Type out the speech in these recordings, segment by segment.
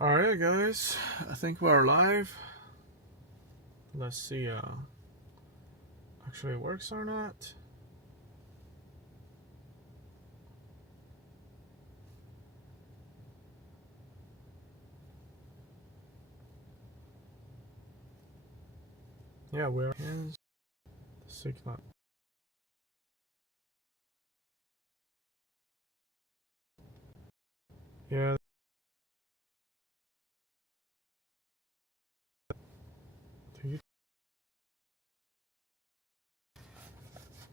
Alright guys, I think we're live. Let's see actually it works or not. Yeah, we're in the signal. Yeah.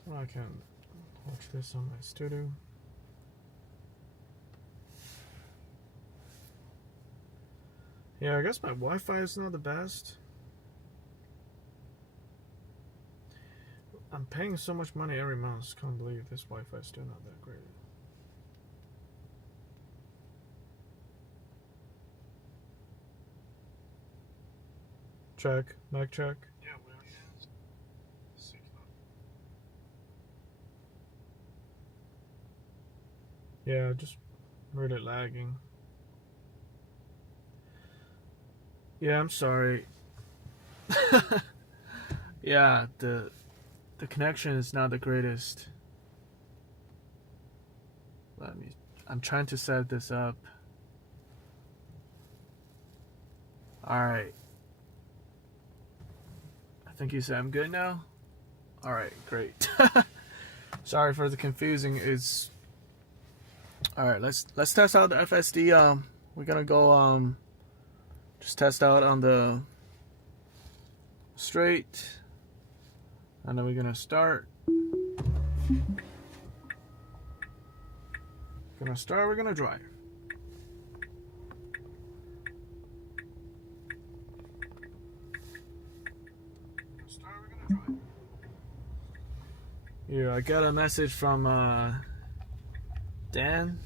I can watch this on my studio. Yeah, I guess my Wi-Fi is not the best. I'm paying so much money every month. Can't believe this Wi-Fi is still not that great. Check, mic check. Yeah, we're in signal. Yeah, just really lagging. Yeah, I'm sorry. Yeah, the connection is not the greatest. I'm trying to set this up. Alright. I think you said I'm good now? Alright, great. Sorry for the confusing. It's alright, let's test out the FSD. We're gonna go just test out on the straight. And then we're gonna start. We're gonna drive. Yeah, I got a message from Dan.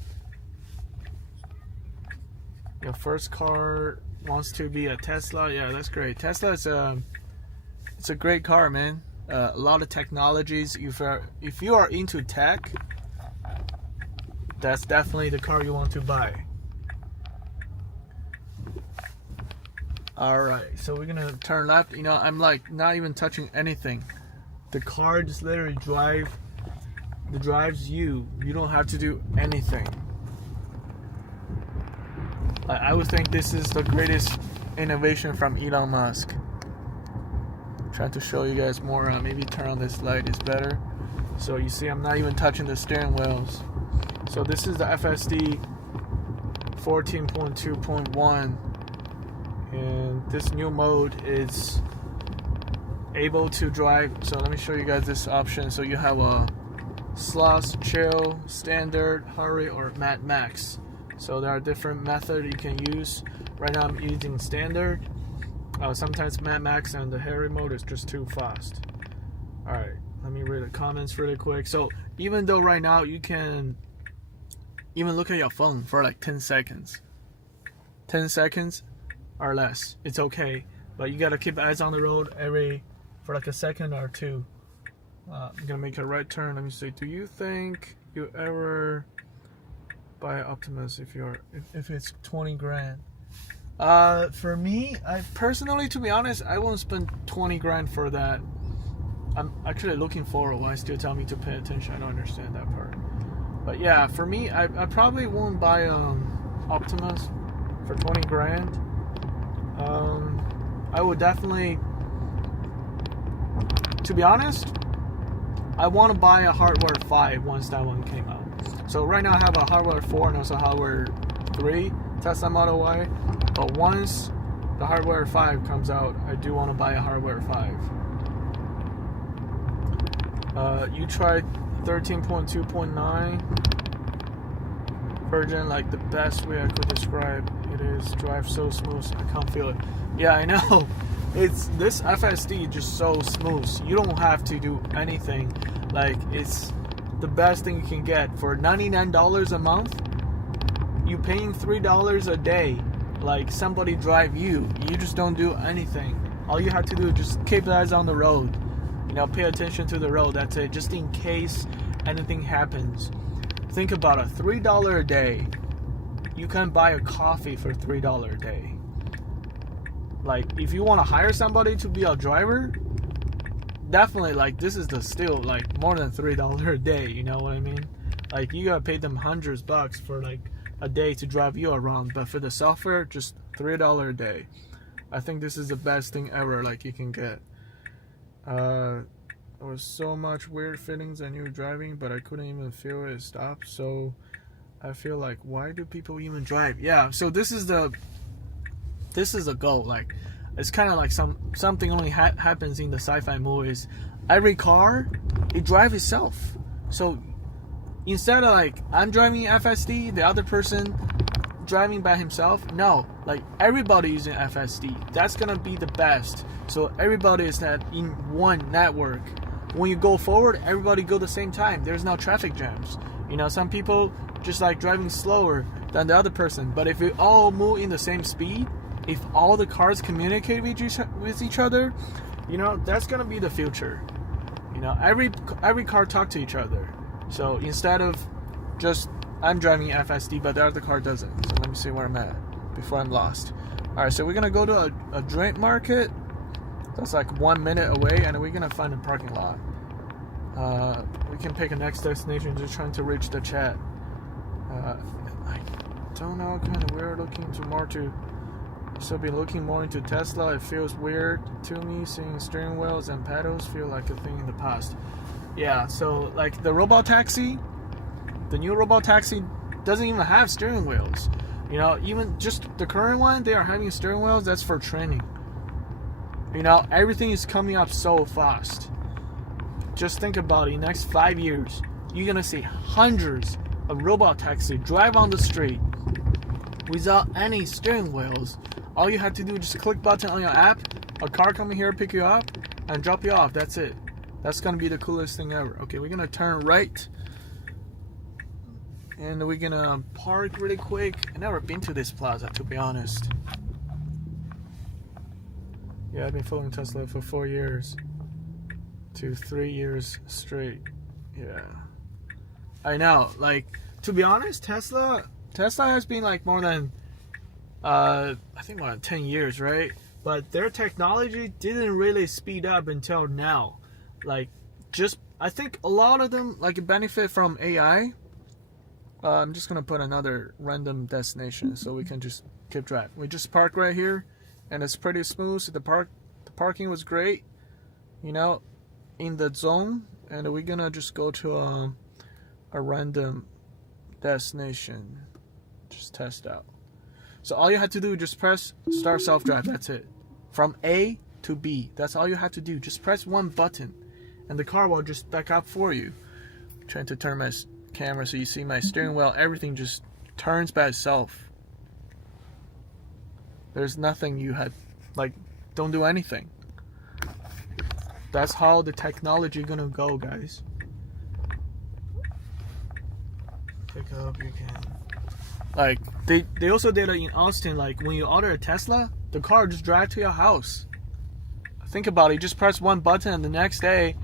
Your first car wants to be a Tesla. Yeah, that's great. Tesla is it's a great car, man. A lot of technologies. If you are into tech, that's definitely the car you want to buy. Alright, so we're gonna turn left. You know, I'm like not even touching anything. The car just literally drives you. You don't have to do anything. I would think this is the greatest innovation from Elon Musk. Trying to show you guys more. Maybe turn on this light is better. So you see, I'm not even touching the steering wheels. So this is the FSD 14.2.1, and this new mode is able to drive. So let me show you guys this option. So you have a sloth, chill, standard, hurry, or Mad Max. So there are different methods you can use. Right now I'm using standard. Sometimes Mad Max and the hurry mode is just too fast. Alright, let me read the comments really quick. So even though right now you can even look at your phone for like 10 seconds. 10 seconds or less, it's okay. But you gotta keep eyes on the road for like a second or two. I'm gonna make a right turn. Let me see. Do you think you ever buy an Optimus if it's 20 grand? For me, I personally, to be honest, I won't spend 20 grand for that. I'm actually looking forward. Why still tell me to pay attention? I don't understand that part. But yeah, for me, I probably won't buy Optimus for 20 grand. I would definitely, to be honest, I want to buy a hardware 5 once that one came out. So right now I have a hardware 4 and also hardware 3 Tesla Model Y. But once the hardware 5 comes out, I do want to buy a hardware 5. You tried 13.2.9 version, like the best way I could describe it is drive so smooth I can't feel it. Yeah, I know. It's this FSD just so smooth. You don't have to do anything. Like, it's the best thing you can get for $99 a month. You paying $3 a day. Like somebody drive you. You just don't do anything. All you have to do is just keep the eyes on the road. You know, pay attention to the road. That's it. Just in case anything happens. Think about it. $3 a day. you can buy a coffee for $3 a day. Like, if you want to hire somebody to be a driver, definitely, like, this is the still, like, more than $3 a day, you know what I mean? Like, you gotta pay them hundreds bucks for, like, a day to drive you around, but for the software, just $3 a day. I think this is the best thing ever, like, you can get. There was so much weird feelings I knew driving, but I couldn't even feel it stop, so I feel like, why do people even drive? Yeah, so this is the goal. Like, it's kind of like something only happens in the sci-fi movies. Every car, it drives itself. So instead of like I'm driving FSD, the other person driving by himself, no, like everybody using FSD. That's gonna be the best. So everybody is that in one network. When you go forward, everybody go the same time. There's no traffic jams. You know, some people just like driving slower than the other person. But if we all move in the same speed, if all the cars communicate with each other, you know, that's gonna be the future. You know, every car talk to each other. So instead of just I'm driving FSD, but the other car doesn't. So let me see where I'm at before I'm lost. All right, so we're gonna go to a drink market. That's like 1 minute away, and we're gonna find a parking lot. We can pick a next destination. Just trying to reach the chat. I don't know, kind of weird looking to more to. So be looking more into Tesla. It feels weird to me seeing steering wheels and pedals feel like a thing in the past. Yeah, so like the robot taxi, the new robot taxi doesn't even have steering wheels. You know, even just the current one, they are having steering wheels. That's for training. You know, everything is coming up so fast. Just think about it. In the next 5 years, you're gonna see hundreds of robot taxi drive on the street without any steering wheels. All you have to do is just click button on your app, a car coming here, pick you up, and drop you off. That's it. That's gonna be the coolest thing ever. Okay, we're gonna turn right, and we're gonna park really quick. I've never been to this plaza, to be honest. Yeah, I've been following Tesla for 4 years to 3 years straight. Yeah, I know. Like, to be honest, Tesla has been like more than I think more than 10 years, right? But their technology didn't really speed up until now. Like, just I think a lot of them like benefit from AI. I'm just gonna put another random destination so we can just keep track. We just park right here, and it's pretty smooth. So the parking was great, you know, in the zone. And we're gonna just go to a random destination, just test out. So all you have to do is just press start self-drive. That's it. From A to B. That's all you have to do. Just press one button, and the car will just back up for you. I'm trying to turn my camera so you see my steering wheel. Everything just turns by itself. There's nothing you had, like, don't do anything. That's how the technology gonna go, guys. Pick up, you can. Like, they also did it in Austin. Like, when you order a Tesla, the car just drive to your house. Think about it. You just press one button, and the next day,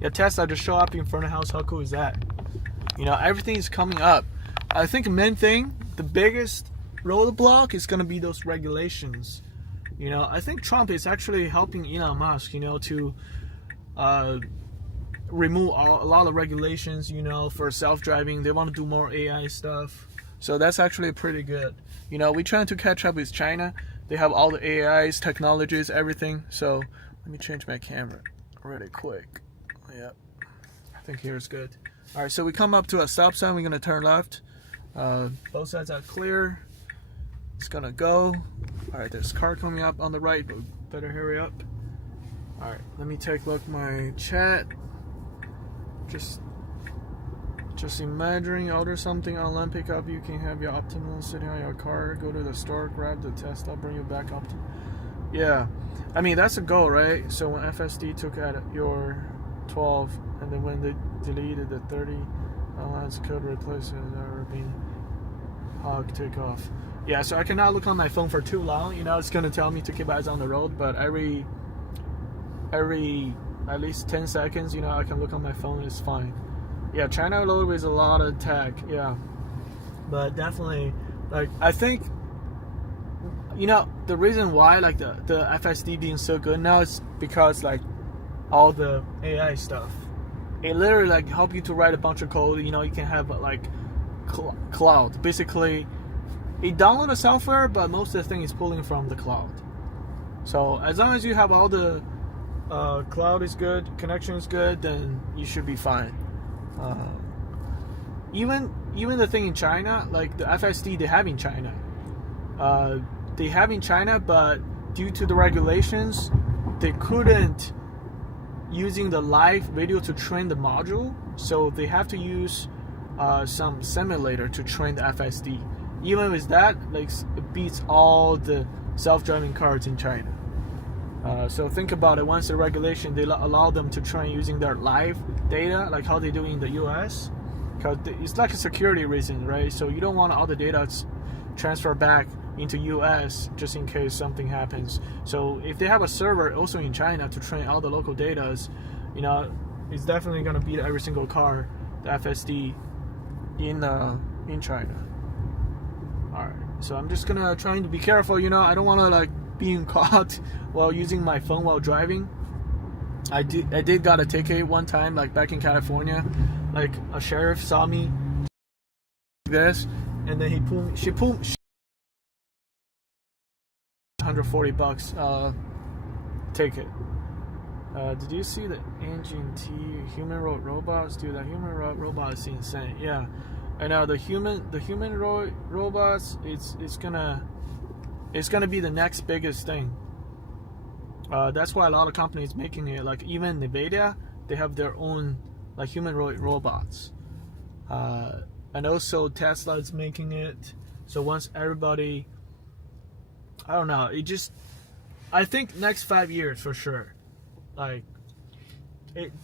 your Tesla just show up in front of the house. How cool is that? You know, everything is coming up. I think the main thing, the biggest roadblock is gonna be those regulations. You know, I think Trump is actually helping Elon Musk, you know, to remove a lot of regulations, you know, for self-driving. They want to do more AI stuff. So that's actually pretty good. You know, we're trying to catch up with China. They have all the AIs, technologies, everything. So let me change my camera really quick. Yep. I think here's good. All right, so we come up to a stop sign. We're going to turn left. Both sides are clear. It's going to go. All right, there's a car coming up on the right, but we better hurry up. All right, let me take a look at my chat. Just imagining order something online, pick up, you can have your optimal sitting on your car, go to the store, grab the Tesla, bring you back up. Yeah, I mean, that's a goal, right? So when FSD took at your 12, and then when they deleted the 30, online code replace it, never been hog takeoff. Yeah, so I cannot look on my phone for too long, you know, it's gonna tell me to keep eyes on the road, but every at least 10 seconds, you know, I can look on my phone, it's fine. Yeah, China load is a lot of tech, yeah. But definitely, Like, I think, you know, the reason why like the FSD being so good now is because like all the AI stuff. It literally like help you to write a bunch of code. You know, you can have like cloud. Basically, it download the software, but most of the thing is pulling from the cloud. So as long as you have all the cloud is good, connection is good, then you should be fine. Even the thing in China, like the FSD they have in China, but due to the regulations, they couldn't using the live video to train the module, so they have to use some simulator to train the FSD. Even with that, like it beats all the self-driving cars in China. So think about it. Once the regulation, they allow them to train using their live data, like how they do in the US, because it's like a security reason, right? So you don't want all the data transfer back into US just in case something happens. So if they have a server also in China to train all the local data, you know, it's definitely gonna beat every single car, the FSD in China. All right, so I'm just gonna trying to be careful. You know, I don't want to like being caught while using my phone while driving. I did got a ticket one time, like back in California. Like a sheriff saw me like this, and then she pulled me, $140 ticket. Did you see the engine T human robots? Dude, that human robot is insane. Yeah, I know the human robots. It's gonna be the next biggest thing. That's why a lot of companies making it. Like even NVIDIA, they have their own like humanoid robots, and also Tesla is making it. So once everybody, I don't know, I think next 5 years for sure. Like,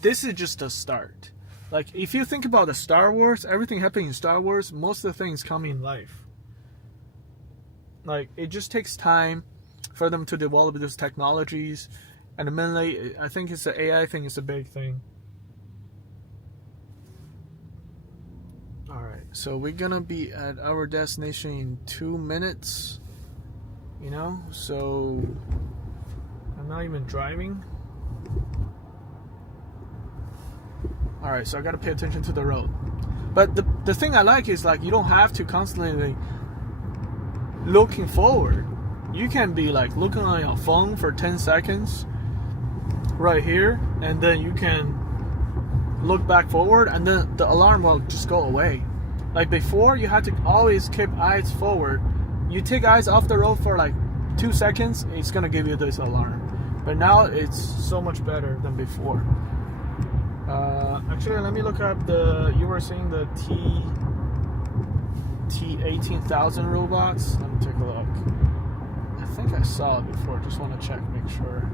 this is just a start. Like, if you think about the Star Wars, everything happening in Star Wars, most of the things come in life. Like, it just takes time for them to develop those technologies, and mainly, I think it's the AI thing is a big thing. Alright, so we're gonna be at our destination in 2 minutes. You know, so I'm not even driving. Alright, so I gotta pay attention to the road. But the thing I like is like you don't have to constantly looking forward. You can be like looking on your phone for 10 seconds right here, and then you can look back forward, and then the alarm will just go away. Like before, you had to always keep eyes forward. You take eyes off the road for like 2 seconds, it's gonna give you this alarm. But now it's so much better than before. Actually, let me look up you were saying the T18,000 robots. Let me take a look. I think I saw it before. Just want to check, make sure.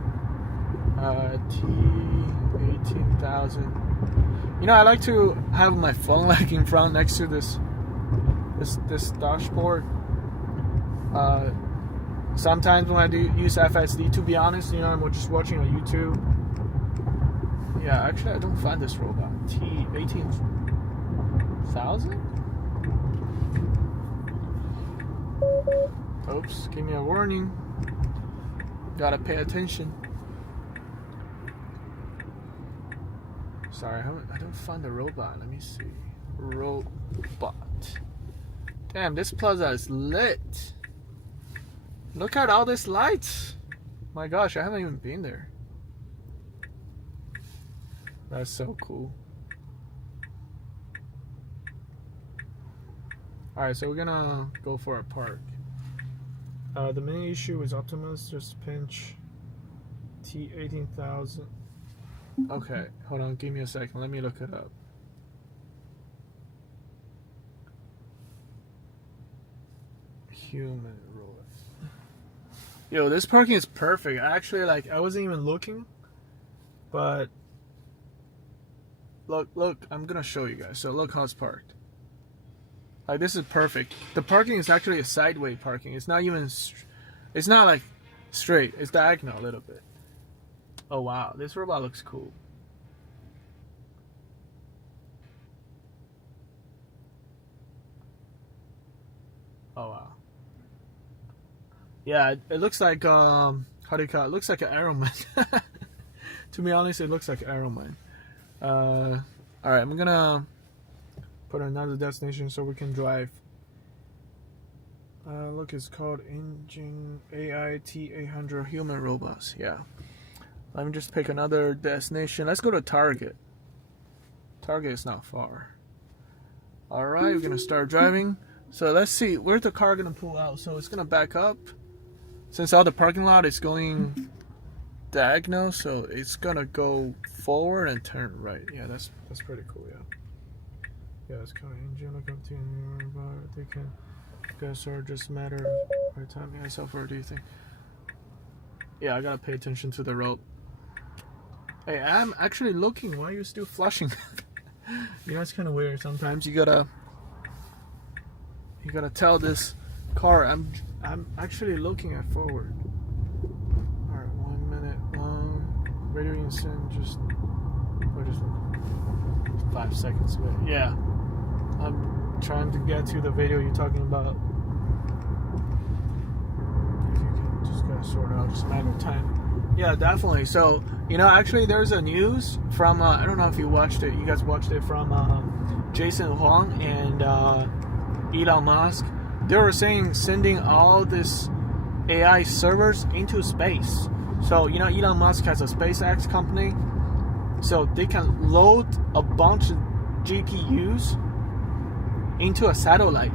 T18,000. You know, I like to have my phone like in front next to this dashboard. Sometimes when I do use FSD, to be honest, you know, I'm just watching on YouTube. Yeah, actually, I don't find this robot. T18,000? Oops, give me a warning. Gotta pay attention. Sorry, I don't find the robot. Let me see. Robot. Damn, this plaza is lit. Look at all these lights. My gosh, I haven't even been there. That's so cool. Alright, so we're gonna go for a park. The main issue is Optimus, just pinch T18,000. Okay, hold on, give me a second. Let me look it up. Human road. Yo, this parking is perfect. Actually, like, I wasn't even looking, but look, I'm gonna show you guys. So look how it's parked. Like, this is perfect. The parking is actually a sideways parking. It's not even, it's not like straight. It's diagonal a little bit. Oh wow, this robot looks cool. Oh wow. Yeah, it looks like how do you call it? It looks like an Arrowman. To be honest, it looks like Arrowman. All right, I'm gonna put another destination so we can drive. Look, it's called Engine AI T800 Human Robots. Yeah. Let me just pick another destination. Let's go to Target. Target is not far. All right, we're gonna start driving. So let's see, where's the car gonna pull out? So it's gonna back up. Since all the parking lot is going diagonal, so it's gonna go forward and turn right. Yeah, that's pretty cool. Yeah, it's kind of engine. Look up to they can guess or just matter by time. Yeah, so far, do you think? Yeah, I gotta pay attention to the road. Hey, I'm actually looking. Why are you still flashing? You know, it's kind of weird. Sometimes you gotta tell this car I'm actually looking at forward. All right, 1 minute long. Radio instant. Just 5 seconds away. Yeah, I'm trying to get to the video you're talking about. If you can just gotta sort out, just a matter of time. Yeah, definitely. So, you know, actually there's a news from, I don't know if you watched it, you guys watched it, from Jason Huang and Elon Musk. They were saying sending all this AI servers into space. So, you know, Elon Musk has a SpaceX company. So they can load a bunch of GPUs into a satellite.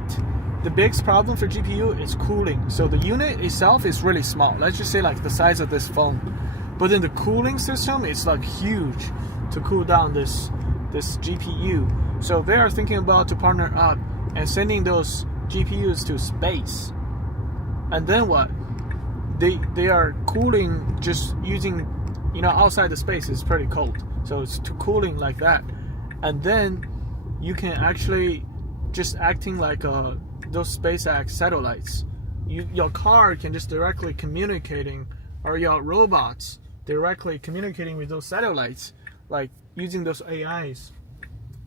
The biggest problem for GPU is cooling. So the unit itself is really small. Let's just say like the size of this phone. But then the cooling system is like huge to cool down this GPU. So they are thinking about to partner up and sending those GPUs to space. And then what? They are cooling just using, you know, outside the space is pretty cold. So it's to cooling like that. And then you can actually just acting like those SpaceX satellites. Your car can just directly communicating, or your robots directly communicating with those satellites, like using those AIs.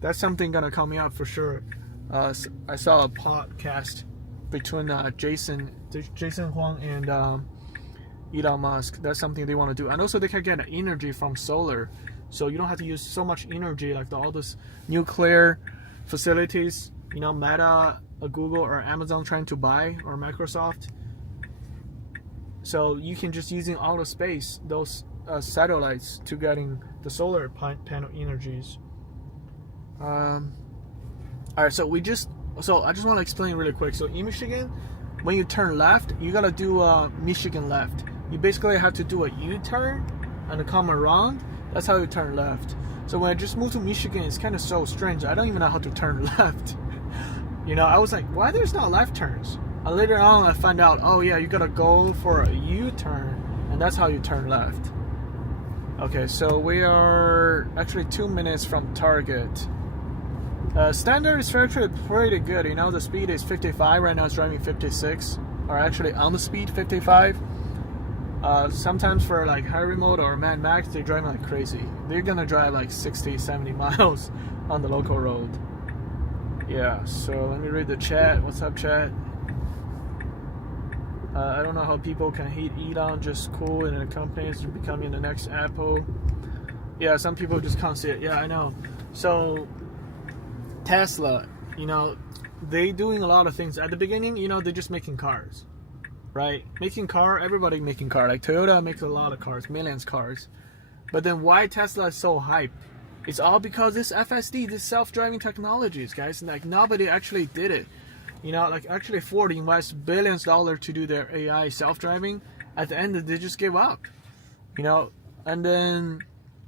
That's something gonna coming up for sure. I saw a podcast between Jason Huang and Elon Musk. That's something they want to do, and also they can get energy from solar, so you don't have to use so much energy like all those nuclear facilities. You know, Meta, Google, or Amazon trying to buy, or Microsoft. So you can just using outer space those satellites to getting the solar panel energies. All right, so I just want to explain really quick. So in Michigan, when you turn left, you gotta do a Michigan left. You basically have to do a U-turn and come around. That's how you turn left. So when I just moved to Michigan, it's kind of so strange. I don't even know how to turn left. You know, I was like, why there's not left turns? And later on, I found out, oh yeah, you gotta go for a U-turn, and that's how you turn left. Okay, so we are actually 2 minutes from Target. Standard is actually pretty good. You know, the speed is 55. Right now it's driving 56. Or actually on the speed 55. Sometimes for like high mode or Mad Max, they're driving like crazy. They're gonna drive like 60, 70 miles on the local road. Yeah, so let me read the chat. What's up, chat? I don't know how people can hate Elon just cool and the company is becoming the next Apple. Yeah, some people just can't see it. Yeah, I know. So Tesla, you know, they doing a lot of things. At the beginning, you know, they're just making cars, right? Everybody making car. Like Toyota makes a lot of cars, millions of cars. But then why Tesla is so hyped? It's all because this FSD, this self-driving technologies, guys. Like nobody actually did it. You know, like actually Ford invests billions of dollars to do their AI self-driving. At the end, they just give up. You know, and then,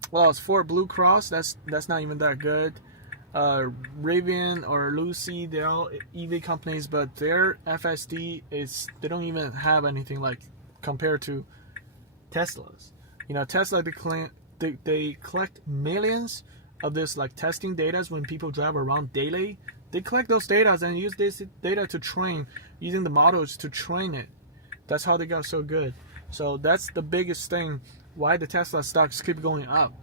well, it's Ford Blue Cross. That's not even that good. Rivian or Lucy, they're all EV companies, but their FSD is, they don't even have anything like compared to Tesla's. You know, Tesla, they collect millions of this like testing data when people drive around daily. They collect those data and use this data to train, using the models to train it. That's how they got so good. So that's the biggest thing why the Tesla stocks keep going up.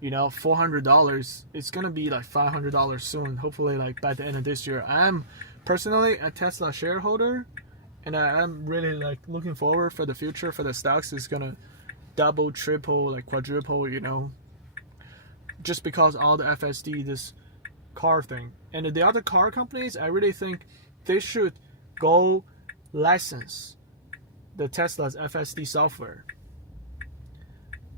You know, $400, it's gonna be like $500 soon, hopefully like by the end of this year. I'm personally a Tesla shareholder, and I'm really like looking forward for the future for the stocks is gonna double, triple, like quadruple, you know, just because all the FSD, this car thing. And the other car companies, I really think they should go license the Tesla's FSD software.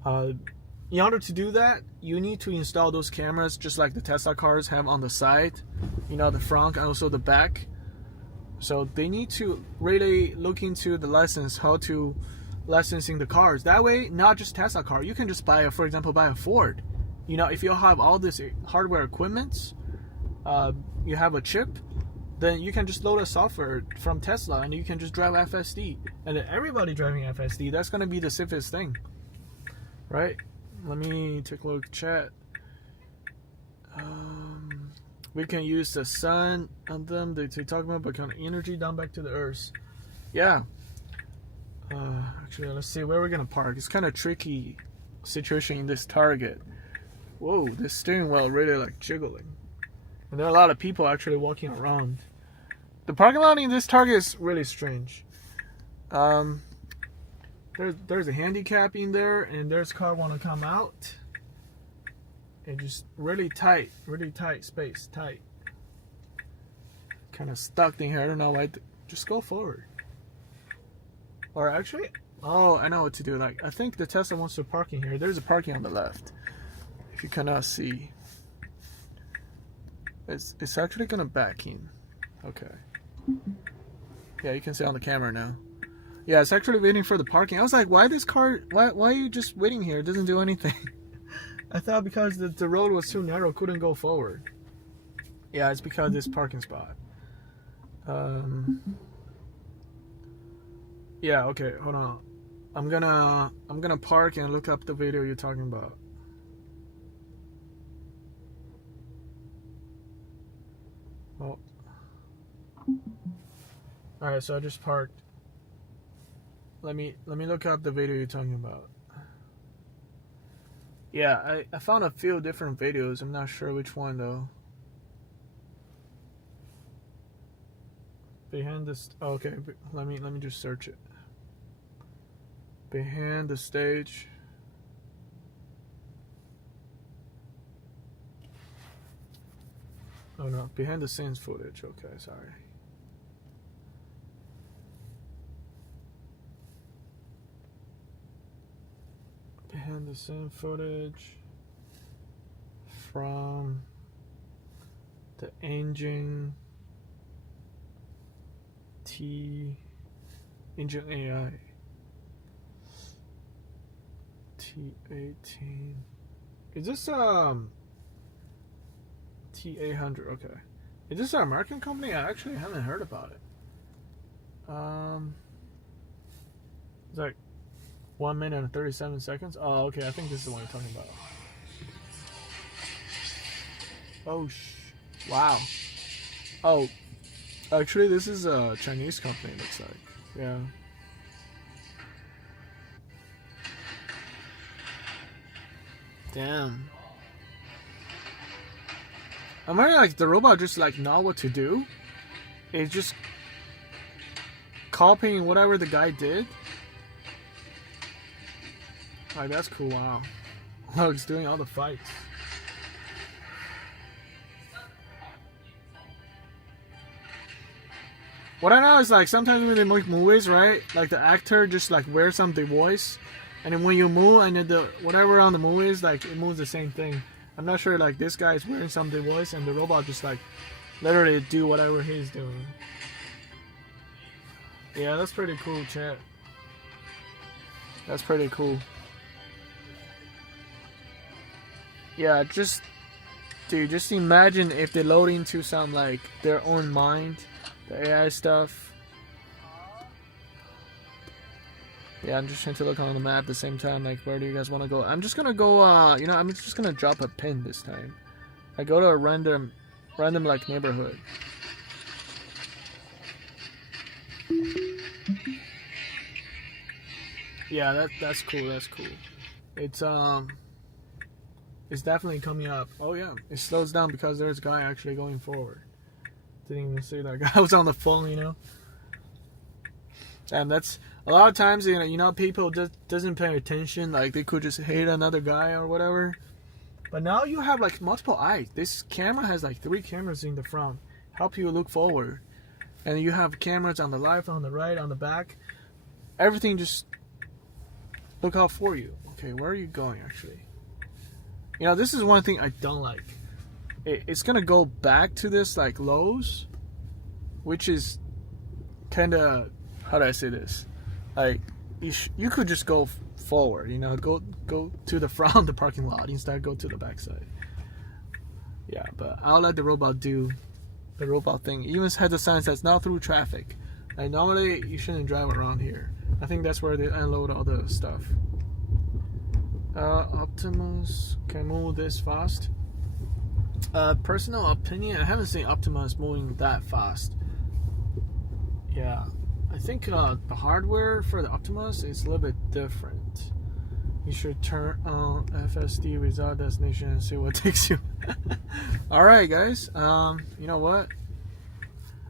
In order to do that, you need to install those cameras just like the Tesla cars have on the side, you know, the front and also the back. So they need to really look into the license, how to licensing the cars. That way, not just Tesla car, you can just buy, for example, buy a Ford. You know, if you have all this hardware equipment, you have a chip, then you can just load a software from Tesla and you can just drive FSD. And then everybody driving FSD, that's going to be the safest thing, right? Let me take a look at chat. We can use the sun on them to talk about, but kind of energy down back to the earth. Yeah. Actually, let's see where we're gonna park. It's kind of tricky situation in this Target. Whoa, this steering wheel really like jiggling. And there are a lot of people actually walking around. The parking lot in this Target is really strange. There's a handicap in there, and there's car want to come out. And just really tight space, tight. Kind of stuck in here. I don't know why. Just go forward. Or actually, oh, I know what to do. Like, I think the Tesla wants to park in here. There's a parking on the left. If you cannot see, it's actually gonna back in. Okay. Yeah, you can see on the camera now. Yeah, it's actually waiting for the parking. I was like, why this car? Why are you just waiting here? It doesn't do anything. I thought because the road was too narrow, couldn't go forward. Yeah, it's because of this parking spot. Yeah, okay, hold on. I'm gonna park and look up the video you're talking about. Oh. Alright, so I just parked. Let me look up the video you're talking about. Yeah, I found a few different videos. I'm not sure which one though. Behind this, oh, okay. Let me just search it. Behind the stage. Oh no, behind the scenes footage. Okay, sorry. Behind the scene footage from the engine engine AI T18. Is this T800? Okay. Is this an American company? I actually haven't heard about it. It's like 1 minute and 37 seconds. Oh, okay. I think this is the one you're talking about. Oh, wow. Oh, actually, this is a Chinese company, it looks like. Yeah. Damn. I'm wondering, like, the robot just, like, know what to do? It's just copying whatever the guy did? Like, that's cool, wow. Oh, it's doing all the fights. What I know is, like, sometimes when they make movies, right? Like, the actor just, like, wears some voice. And then when you move, and then the whatever on the movie is, like, it moves the same thing. I'm not sure, like, this guy is wearing some voice, and the robot just, like, literally do whatever he's doing. Yeah, that's pretty cool, chat. That's pretty cool. Yeah, just, dude, just imagine if they load into some, like, their own mind, the AI stuff. Yeah, I'm just trying to look on the map at the same time, like, where do you guys want to go? I'm just gonna go, you know, I'm just gonna drop a pin this time. I go to a random, like, neighborhood. Yeah, that's cool, that's cool. It's definitely coming up. Oh yeah, it slows down because there's a guy actually going forward. Didn't even see that guy. I was on the phone, you know. And that's a lot of times, you know, people just doesn't pay attention. Like they could just hate another guy or whatever. But now you have like multiple eyes. This camera has like 3 cameras in the front, help you look forward, and you have cameras on the left, on the right, on the back. Everything just look out for you. Okay, where are you going actually? You know, this is one thing I don't like. It's gonna go back to this like Lowe's, which is kind of, how do I say this? Like you could just go forward, you know, go to the front of the parking lot instead go to the back side. Yeah, but I'll let the robot do the robot thing. It even has a sign that says not through traffic. Like normally you shouldn't drive around here. I think that's where they unload all the stuff. Optimus can move this fast. Personal opinion, I haven't seen Optimus moving that fast. Yeah, I think the hardware for the Optimus is a little bit different. You should turn on FSD without destination and see what takes you. Alright guys, you know what?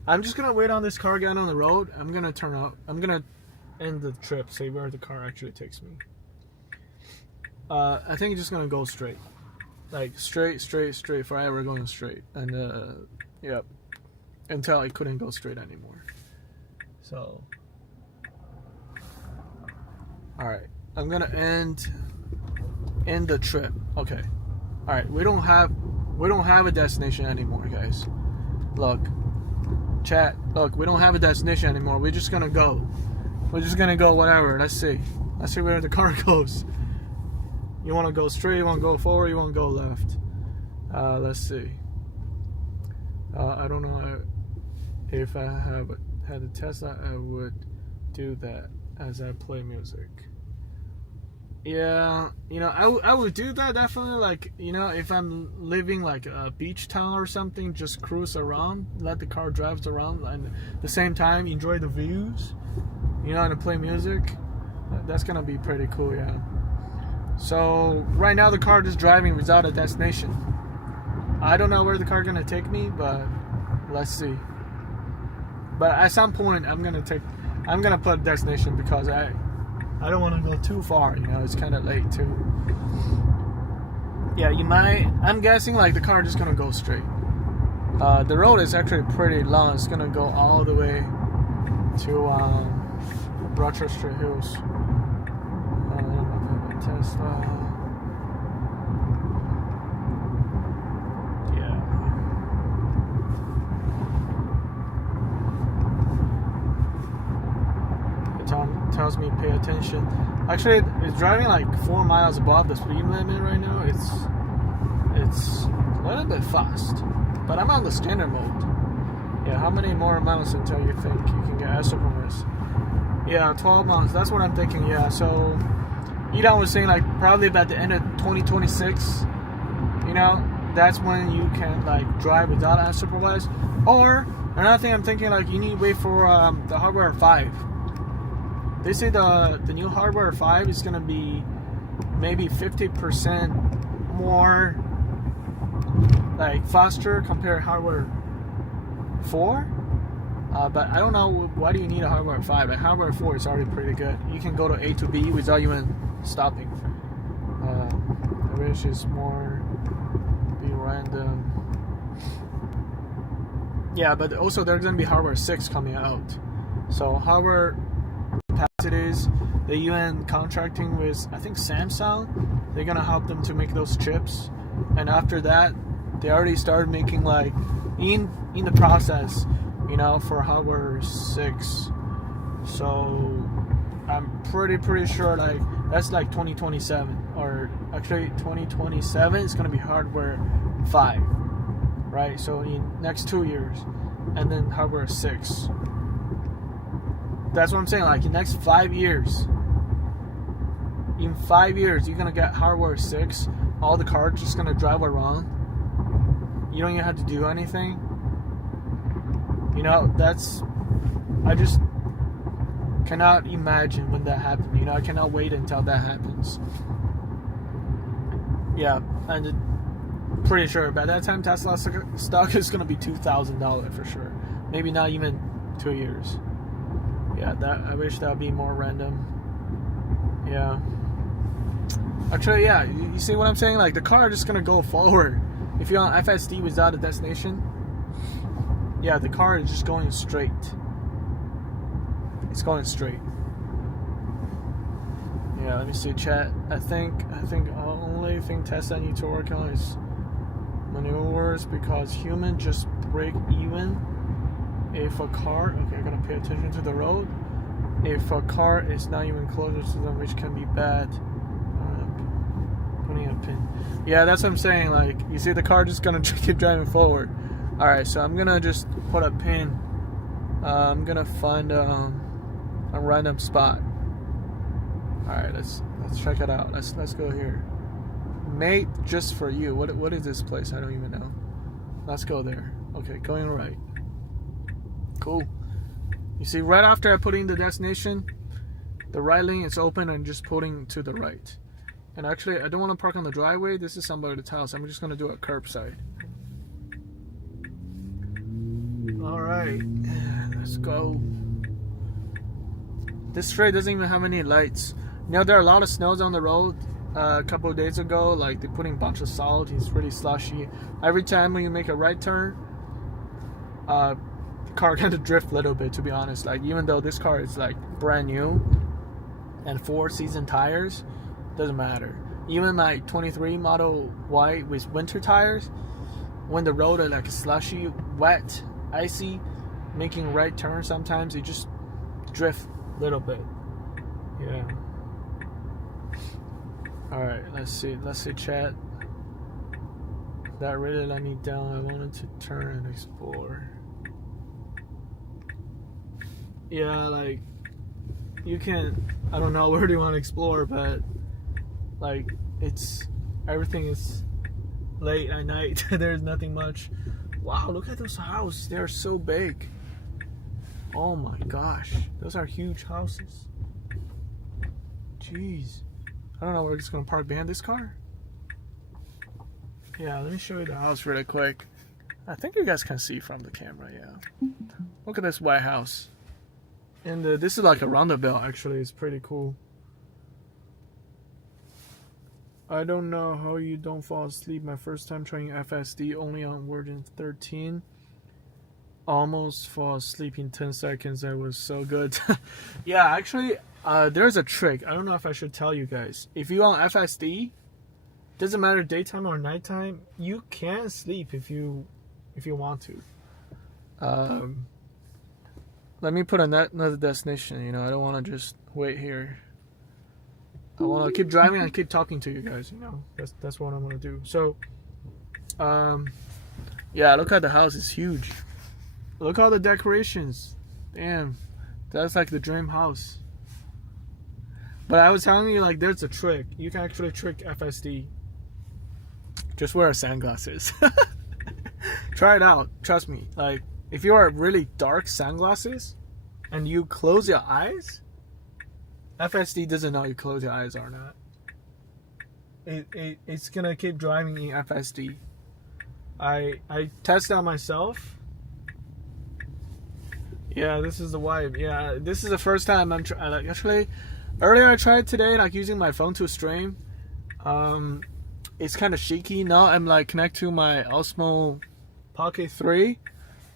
I'm just gonna wait on this car getting on the road. I'm gonna end the trip, see where the car actually takes me. I think it's just gonna go straight. Like straight, forever going straight. And yep. Until I couldn't go straight anymore. So alright. I'm gonna end the trip. Okay. Alright, we don't have a destination anymore, guys. Look. Chat, look, we don't have a destination anymore. We're just gonna go. We're just gonna go whatever. Let's see where the car goes. You wanna go straight, you wanna go forward, you wanna go left. Let's see. I don't know if I had a Tesla, I would do that as I play music. Yeah, you know, I would do that definitely. Like, you know, if I'm living like a beach town or something, just cruise around, let the car drive around, and at the same time enjoy the views, you know, and play music. That's gonna be pretty cool, yeah. So right now the car is driving without a destination. I don't know where the car gonna take me, but let's see. But at some point I'm gonna put a destination because I don't want to go too far, you know, it's kind of late too. Yeah, I'm guessing like the car is just gonna go straight. The road is actually pretty long. It's gonna go all the way to Rochester Hills. Tesla. Yeah. It tells me pay attention. Actually, it's driving like 4 miles above the speed limit right now. It's a little bit fast, but I'm on the standard mode. Yeah, how many more miles until you think you can get extra performance? Yeah, 12 months. That's what I'm thinking. Yeah, so Elon was saying like probably about the end of 2026, you know, that's when you can like drive without unsupervised. Or another thing I'm thinking, like you need to wait for the hardware 5. They say the new hardware 5 is gonna be maybe 50% more like faster compared to hardware 4. But I don't know why do you need a hardware 5. A hardware 4 is already pretty good. You can go to A to B without even stopping. I wish it's more be random. Yeah, but also there's gonna be hardware 6 coming out. So hardware capacities, the UN contracting with I think Samsung. They're gonna help them to make those chips, and after that, they already started making like in the process, you know, for hardware 6. So I'm pretty sure like that's like 2027, or actually 2027 is gonna be hardware 5, right? So in next 2 years, and then hardware 6. That's what I'm saying. Like in next 5 years, in 5 years you're gonna get hardware 6. All the cars just gonna drive around. You don't even have to do anything. You know, I just cannot imagine when that happens. You know, I cannot wait until that happens. Yeah, and Pretty sure by that time Tesla stock is gonna be $2,000 for sure. Maybe not even 2 years. Yeah, that I wish that would be more random. Yeah. Actually, yeah. You see what I'm saying? Like the car is just gonna go forward. If you're on FSD without a destination, yeah, the car is just going straight. It's going straight. Yeah, let me see chat. I think the only thing Tesla needs to work on is maneuvers, because humans just break even if a car, okay, I gotta pay attention to the road, if a car is not even closer to them, which can be bad. Putting a pin. Yeah, that's what I'm saying. Like, you see the car just gonna keep driving forward. Alright, so I'm gonna just put a pin. I'm gonna find a random spot. Alright, let's check it out. Let's go here. Made just for you. What is this place? I don't even know. Let's go there. Okay, going right. Cool. You see, right after I put in the destination, the right lane is open and just pulling to the right. And actually, I don't want to park on the driveway. This is somebody's house. I'm just gonna do a curbside. All right, let's go. This street doesn't even have any lights. You know, there are a lot of snows on the road. A couple of days ago, like they're putting a bunch of salt. It's really slushy. Every time when you make a right turn, the car kind of drift a little bit, to be honest. Like, even though this car is like brand new and 4-season tires, doesn't matter. Even like 23 Model Y with winter tires, when the road is like slushy, wet, icy, making right turns, sometimes it just drift a little bit. Yeah. Alright, let's see chat. That really let me down. I wanted to turn and explore. Yeah, like, you can, I don't know where do you want to explore, but like, everything is late at night. There's nothing much. Wow, look at those houses. They're so big. Oh my gosh, those are huge houses. Jeez. I don't know where it's gonna park behind this car. Yeah, let me show you the house really quick. I think you guys can see from the camera, yeah. Look at this white house. And this is like a roundabout, actually. It's pretty cool. I don't know how you don't fall asleep. My first time trying FSD, only on version 13. Almost fall asleep in 10 seconds. That was so good. Yeah, actually, there's a trick. I don't know if I should tell you guys. If you're on FSD, doesn't matter daytime or nighttime, you can sleep if you want to. Let me put another destination. You know, I don't want to just wait here. I want to keep driving and keep talking to you guys. You know, that's what I want to do. So, yeah, look at the house. It's huge. Look at all the decorations. Damn, that's like the dream house. But I was telling you, like, there's a trick. You can actually trick FSD. Just wear sunglasses. Try it out. Trust me. Like, if you wear really dark sunglasses and you close your eyes, FSD doesn't know you close your eyes or not. It's gonna keep driving in FSD. I tested out myself. Yeah, this is the vibe. Yeah, this is the first time I'm like, actually, earlier I tried today, like, using my phone to stream. It's kind of shaky. Now I'm like connect to my Osmo Pocket 3.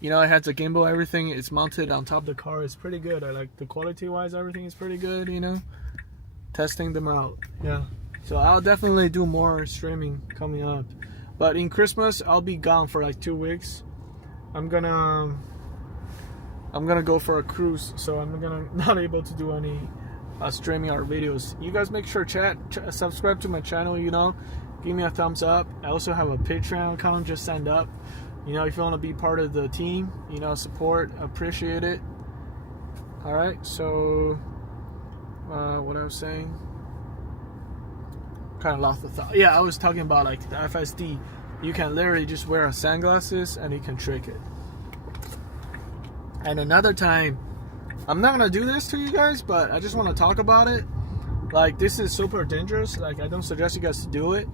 You know, it has a gimbal, everything. It's mounted on top of the car. It's pretty good. I like the quality wise, everything is pretty good, you know. Testing them out. Yeah. So I'll definitely do more streaming coming up. But in Christmas, I'll be gone for like 2 weeks. I'm gonna go for a cruise, so I'm not able to do any streaming or videos. You guys make sure subscribe to my channel, you know. Give me a thumbs up. I also have a Patreon account. Just sign up. You know, if you want to be part of the team, you know, support, appreciate it. Alright, so what I was saying, kind of lost the thought. Yeah, I was talking about like the FSD. You can literally just wear sunglasses and you can trick it. And another time, I'm not gonna do this to you guys, but I just want to talk about it. Like, this is super dangerous. Like, I don't suggest you guys to do it.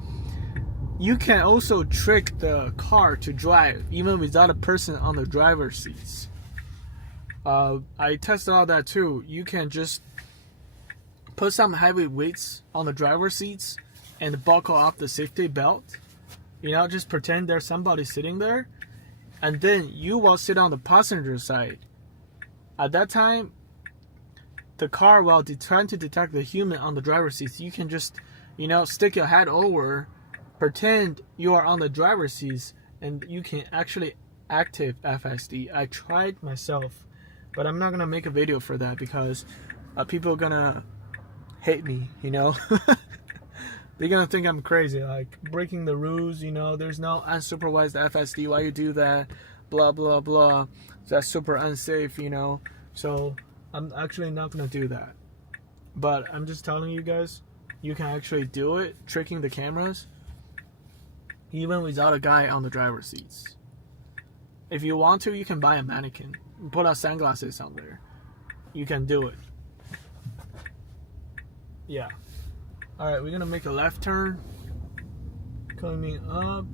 you can also trick the car to drive even without a person on the driver's seats. I tested all that too. You can just put some heavy weights on the driver's seats and buckle up the safety belt. You know, just pretend there's somebody sitting there, and then you will sit on the passenger side. At that time, the car will trying to detect the human on the driver's seats. You can just, you know, stick your head over, pretend you are on the driver's seats, and you can actually active FSD. I tried myself, but I'm not gonna make a video for that because people are gonna hate me, you know. They're gonna think I'm crazy, like breaking the rules, you know. There's no unsupervised FSD. Why you do that? Blah blah blah. That's super unsafe, you know. So I'm actually not gonna do that. But I'm just telling you guys, you can actually do it, tricking the cameras, even without a guy on the driver's seats. If you want to, you can buy a mannequin, put our sunglasses on there. You can do it. Yeah. Alright, we're gonna make a left turn. Coming up.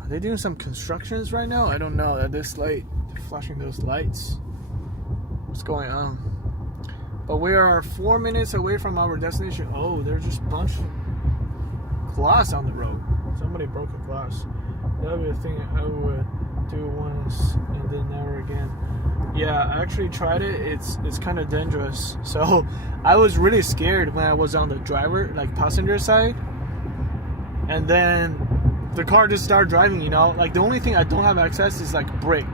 Are they doing some constructions right now? I don't know. At this light, they're flashing those lights. What's going on? But we are 4 minutes away from our destination. Oh, there's just a bunch of glass on the road. Somebody broke a glass. That would be a thing I would do once and then never again. Yeah, I actually tried it. It's kind of dangerous. So I was really scared when I was on the driver, like passenger side, and then the car just started driving. You know, like the only thing I don't have access is like brake.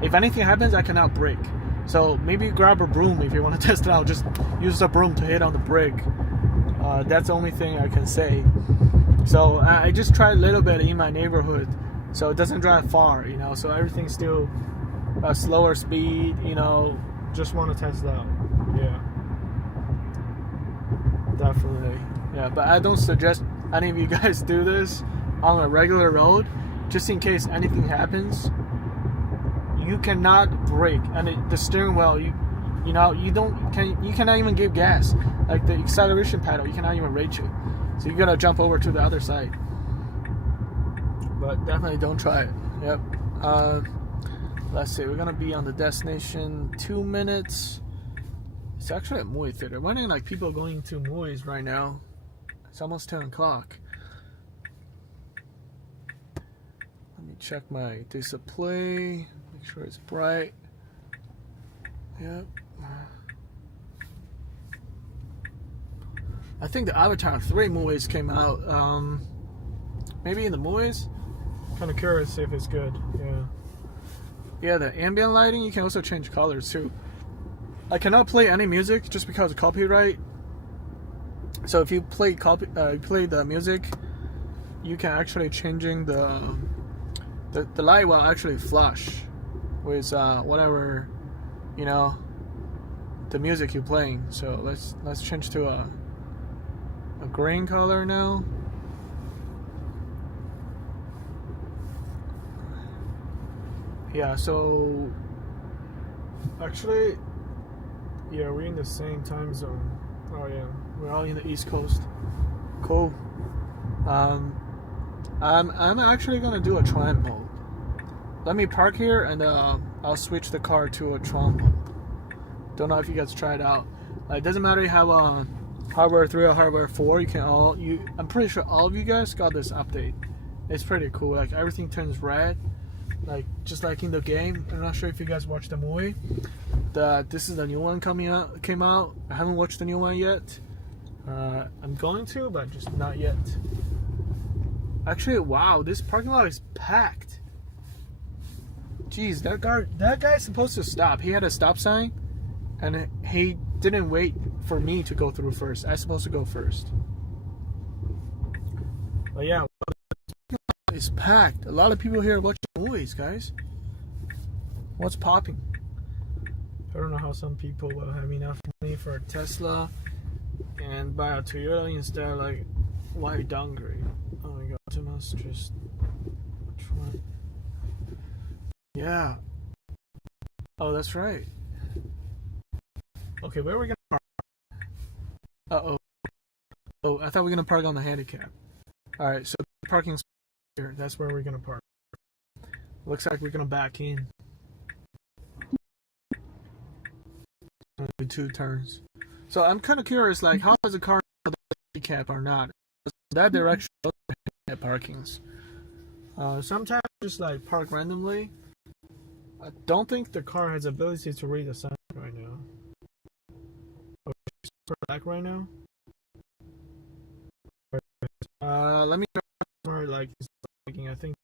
If anything happens, I cannot brake. So maybe grab a broom if you want to test it out. Just use the broom to hit on the brake. That's the only thing I can say. So I just tried a little bit in my neighborhood, so it doesn't drive far. You know, so everything's still a slower speed, you know. Just want to test it out. Yeah, definitely. Yeah, but I don't suggest any of you guys do this on a regular road, just in case anything happens. You cannot brake, and the steering wheel, you cannot even give gas. Like the acceleration pedal, you cannot even reach it. So you gotta jump over to the other side. But definitely don't try it. Yep. Let's see, we're gonna be on the destination 2 minutes. It's actually a movie theater. I'm wondering, like, people going to movies right now. It's almost 10 o'clock. Let me check my display. Make sure it's bright. Yep. I think the Avatar 3 movies came out. Maybe in the movies? Kind of curious if it's good. Yeah. Yeah, the ambient lighting, you can also change colors too. I cannot play any music just because of copyright. So if you play the music, you can actually changing the light will actually flush with whatever, you know, the music you're playing. So let's change to a green color now. Yeah, so actually, yeah, we're in the same time zone. Oh yeah, we're all in the East Coast. Cool. I'm actually gonna do a triumph mode. Let me park here and I'll switch the car to a triumph mode. Don't know if you guys tried it out. It doesn't matter if you have a hardware 3 or hardware 4. I'm pretty sure all of you guys got this update. It's pretty cool. Like everything turns red. Like just like in the game. I'm not sure if you guys watched the movie. This is the new one came out. I haven't watched the new one yet. I'm going to, but just not yet. Actually, wow, this parking lot is packed. Jeez, that guy's supposed to stop. He had a stop sign, and he didn't wait for me to go through first. I'm supposed to go first. But yeah, it's packed. A lot of people here watching movies, guys. What's popping? I don't know how some people will have enough money for a Tesla and buy a Toyota instead. Like, why downgrade? Oh my god, Optimus just try. Yeah. Oh, that's right. Okay, where are we gonna park? Oh, I thought we were gonna park on the handicap. All right, so parking here. That's where we're gonna park. Looks like we're gonna back in. Only 2 turns. So I'm kind of curious, like, how does the car know the handicap or not? That direction at parkings. Sometimes just like park randomly. I don't think the car has ability to read the sign right now. Oh, it's black right now. Let me more like lagging. I think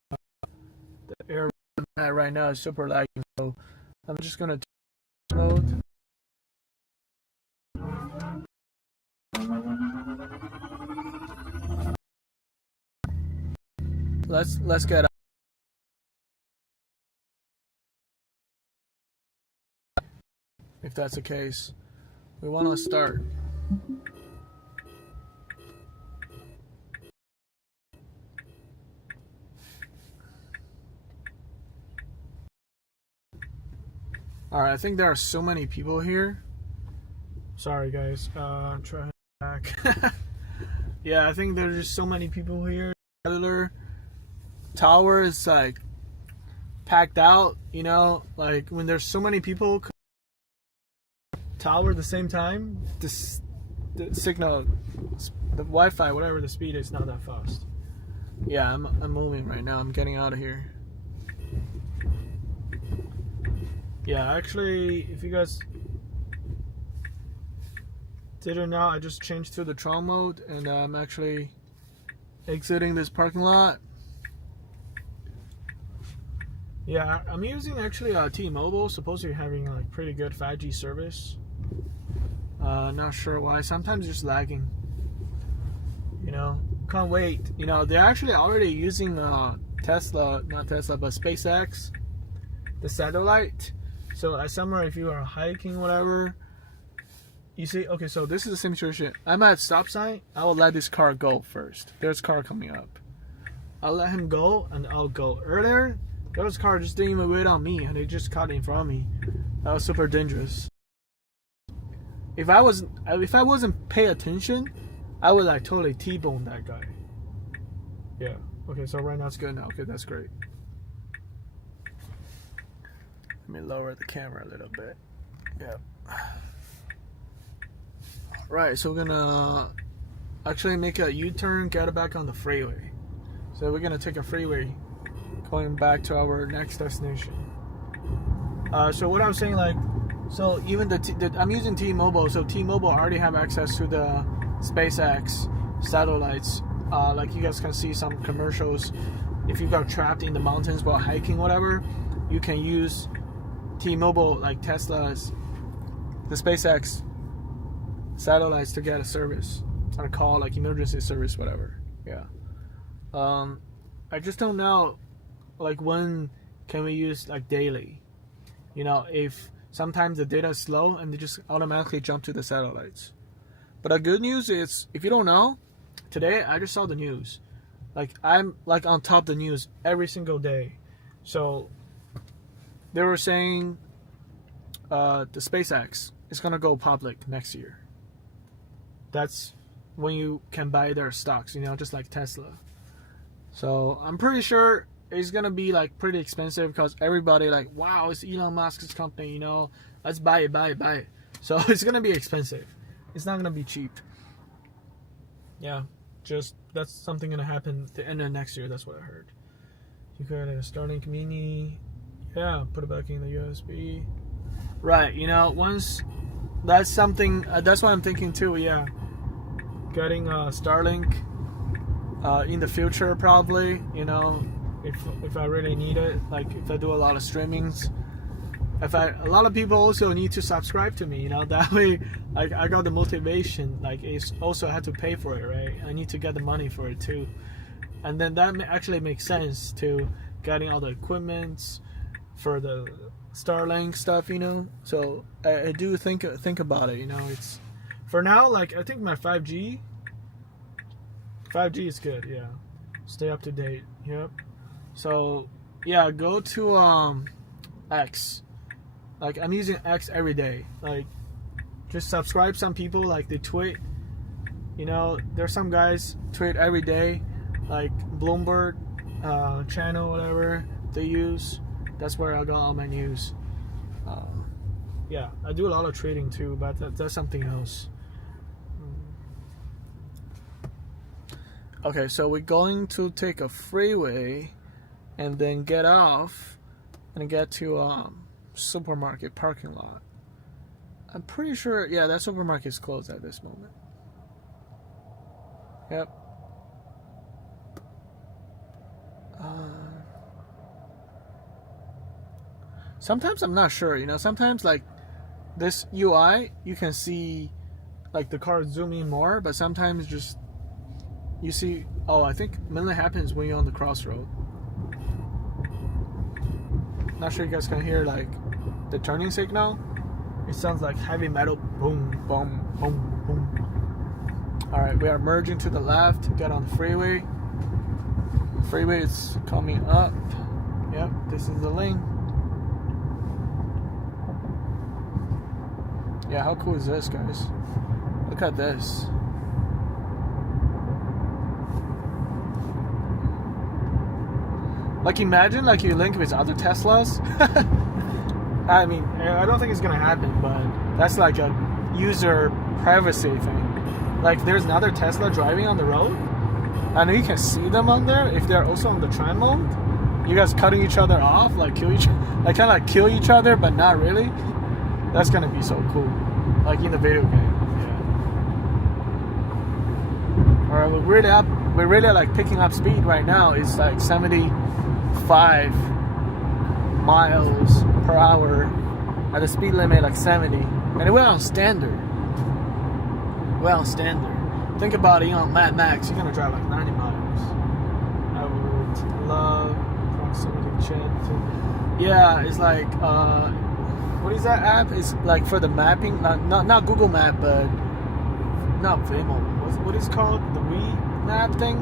the air right now is super lagging. So I'm just gonna mode. Let's get. If that's the case, we want to start. Alright, I think there are so many people here. Sorry guys, I'm trying back. Yeah, I think there's just so many people here. Cellular tower is like packed out, you know, like when there's so many people tower at the same time, the signal, the Wi-Fi, whatever the speed is, not that fast. Yeah, I'm moving right now. I'm getting out of here. Yeah, actually, if you guys didn't know, I just changed to the Tron mode, and I'm actually exiting this parking lot. Yeah, I'm using actually T-Mobile, supposedly having like pretty good 5G service. Not sure why. Sometimes just lagging. You know, can't wait. You know, they're actually already using Tesla, not Tesla, but SpaceX, the satellite. So somewhere, if you are hiking, whatever, you see, okay, so this is the same situation. I'm at stop sign. I will let this car go first. There's a car coming up. I'll let him go, and I'll go. Earlier, there was a car just didn't even wait on me, and they just cut in front of me. That was super dangerous. If I wasn't pay attention, I would like totally T-bone that guy. Yeah. Okay, so right now it's good now. Okay, that's great. Let me lower the camera a little bit. Yeah. Right, so we're gonna actually make a U-turn, get back on the freeway. So we're gonna take a freeway going back to our next destination. So what I was saying, like, so even I'm using T-Mobile, so T-Mobile already have access to the SpaceX satellites. Like you guys can see some commercials. If you got trapped in the mountains while hiking, whatever, you can use T-Mobile, like Tesla's, the SpaceX satellites to get a service on a call, like emergency service, whatever. Yeah. I just don't know, like, when can we use like daily? You know, if sometimes the data is slow and they just automatically jump to the satellites. But the good news is, if you don't know, today I just saw the news. Like, I'm like on top of the news every single day. So they were saying the SpaceX is gonna go public next year. That's when you can buy their stocks, you know, just like Tesla. So I'm pretty sure it's gonna be like pretty expensive because everybody like, wow, it's Elon Musk's company, you know, let's buy it. So it's gonna be expensive. It's not gonna be cheap. Yeah, just that's something gonna happen at the end of next year. That's what I heard. You got a Starlink Mini. Yeah, put it back in the USB. Right, you know, once that's something. That's what I'm thinking too. Yeah, getting Starlink in the future probably. You know, if I really need it, like if I do a lot of streamings. A lot of people also need to subscribe to me, you know, that way, like, I got the motivation, like, it's also I had to pay for it, right? I need to get the money for it too, and then that actually makes sense to getting all the equipment for the Starlink stuff, you know. So I do think about it, you know. It's for now, like, I think my 5G is good. Yeah, stay up to date. Yep. So yeah, go to X. Like, I'm using X every day. Like, just subscribe some people, like they tweet. You know, there's some guys tweet every day. Bloomberg channel, whatever they use. That's where I got all my news. Yeah, I do a lot of trading too, but that's something else. Okay, so we're going to take a freeway and then get off and get to supermarket parking lot. I'm pretty sure, yeah, that supermarket is closed at this moment. Yep. Sometimes I'm not sure, you know, sometimes like this UI, you can see like the car zooming more, but sometimes just you see, oh, I think mainly happens when you're on the crossroad. Not sure you guys can hear like the turning signal. It sounds like heavy metal, boom, boom, boom, boom. All right, we are merging to the left, get on the freeway. Freeway is coming up. Yep, this is the lane. Yeah, how cool is this, guys? Look at this. Like, imagine like you link with other Teslas. I mean, I don't think it's gonna happen, but that's like a user privacy thing. Like, there's another Tesla driving on the road, and you can see them on there. If they're also on the tram mode, you guys cutting each other off, like kill each, like kind of like kill each other, but not really. That's gonna be so cool, like in the video game. Yeah. All right, we're really like picking up speed right now. It's like 75 miles per hour at the speed limit, like 70, and we're on standard. We're on standard. Think about it, you know, Mad Max, you're gonna drive like 90 miles. I would love proximity check. Yeah, it's like what is that app? It's like for the mapping, not Google Map, but not Vimo. What is it called? The Wii map thing.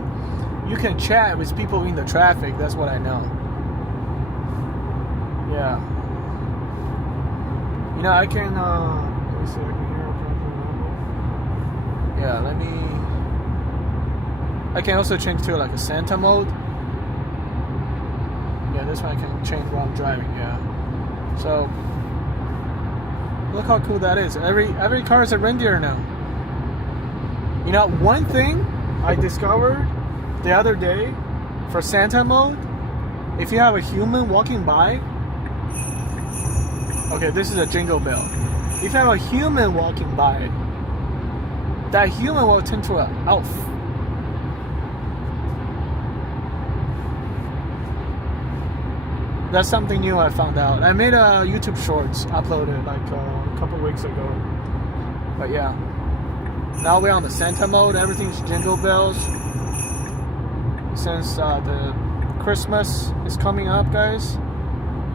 You can chat with people in the traffic. That's what I know. Yeah. You know, I can. Let me see. I can hear. Yeah. Let me. I can also change to like a Santa mode. Yeah, this one I can change while I'm driving. Yeah. So. Look how cool that is. Every car is a reindeer now. You know, one thing I discovered the other day for Santa mode, if you have a human walking by, okay, this is a jingle bell. If you have a human walking by, that human will turn to an elf. That's something new I found out. I made a YouTube Shorts, uploaded like a couple weeks ago. But yeah, now we're on the Santa mode. Everything's jingle bells. Since the Christmas is coming up, guys,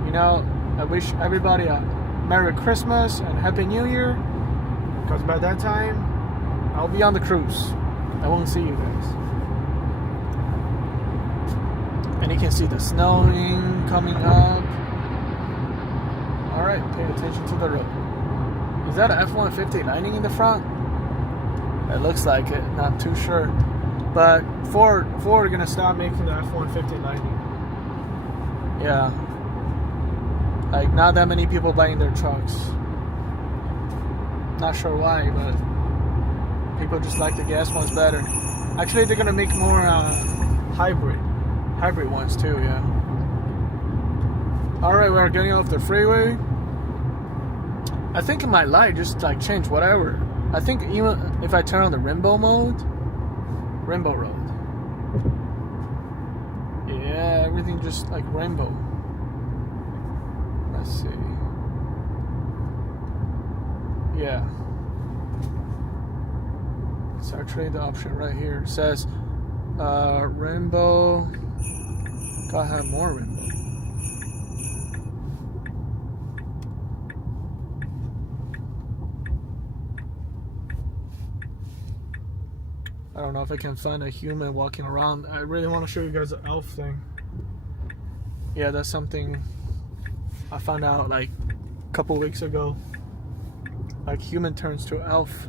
you know, I wish everybody a Merry Christmas and Happy New Year. Because by that time, I'll be on the cruise. I won't see you guys. And you can see the snowing coming up. Alright, pay attention to the road. Is that an F-150 lining in the front? It looks like it, not too sure. But Ford are gonna stop making the F-150 lining. Yeah. Like, not that many people buying their trucks. Not sure why, but people just like the gas ones better. Actually, they're gonna make more hybrid ones too, yeah. Alright, we're getting off the freeway. I think my light just like changed whatever. I think even if I turn on the rainbow mode, rainbow road. Yeah, everything just like rainbow. Let's see. Yeah. It's actually the option right here. It says rainbow. Gotta have more rainbow. I don't know if I can find a human walking around. I really want to show you guys the elf thing. Yeah, that's something I found out like a couple weeks ago. Like human turns to elf.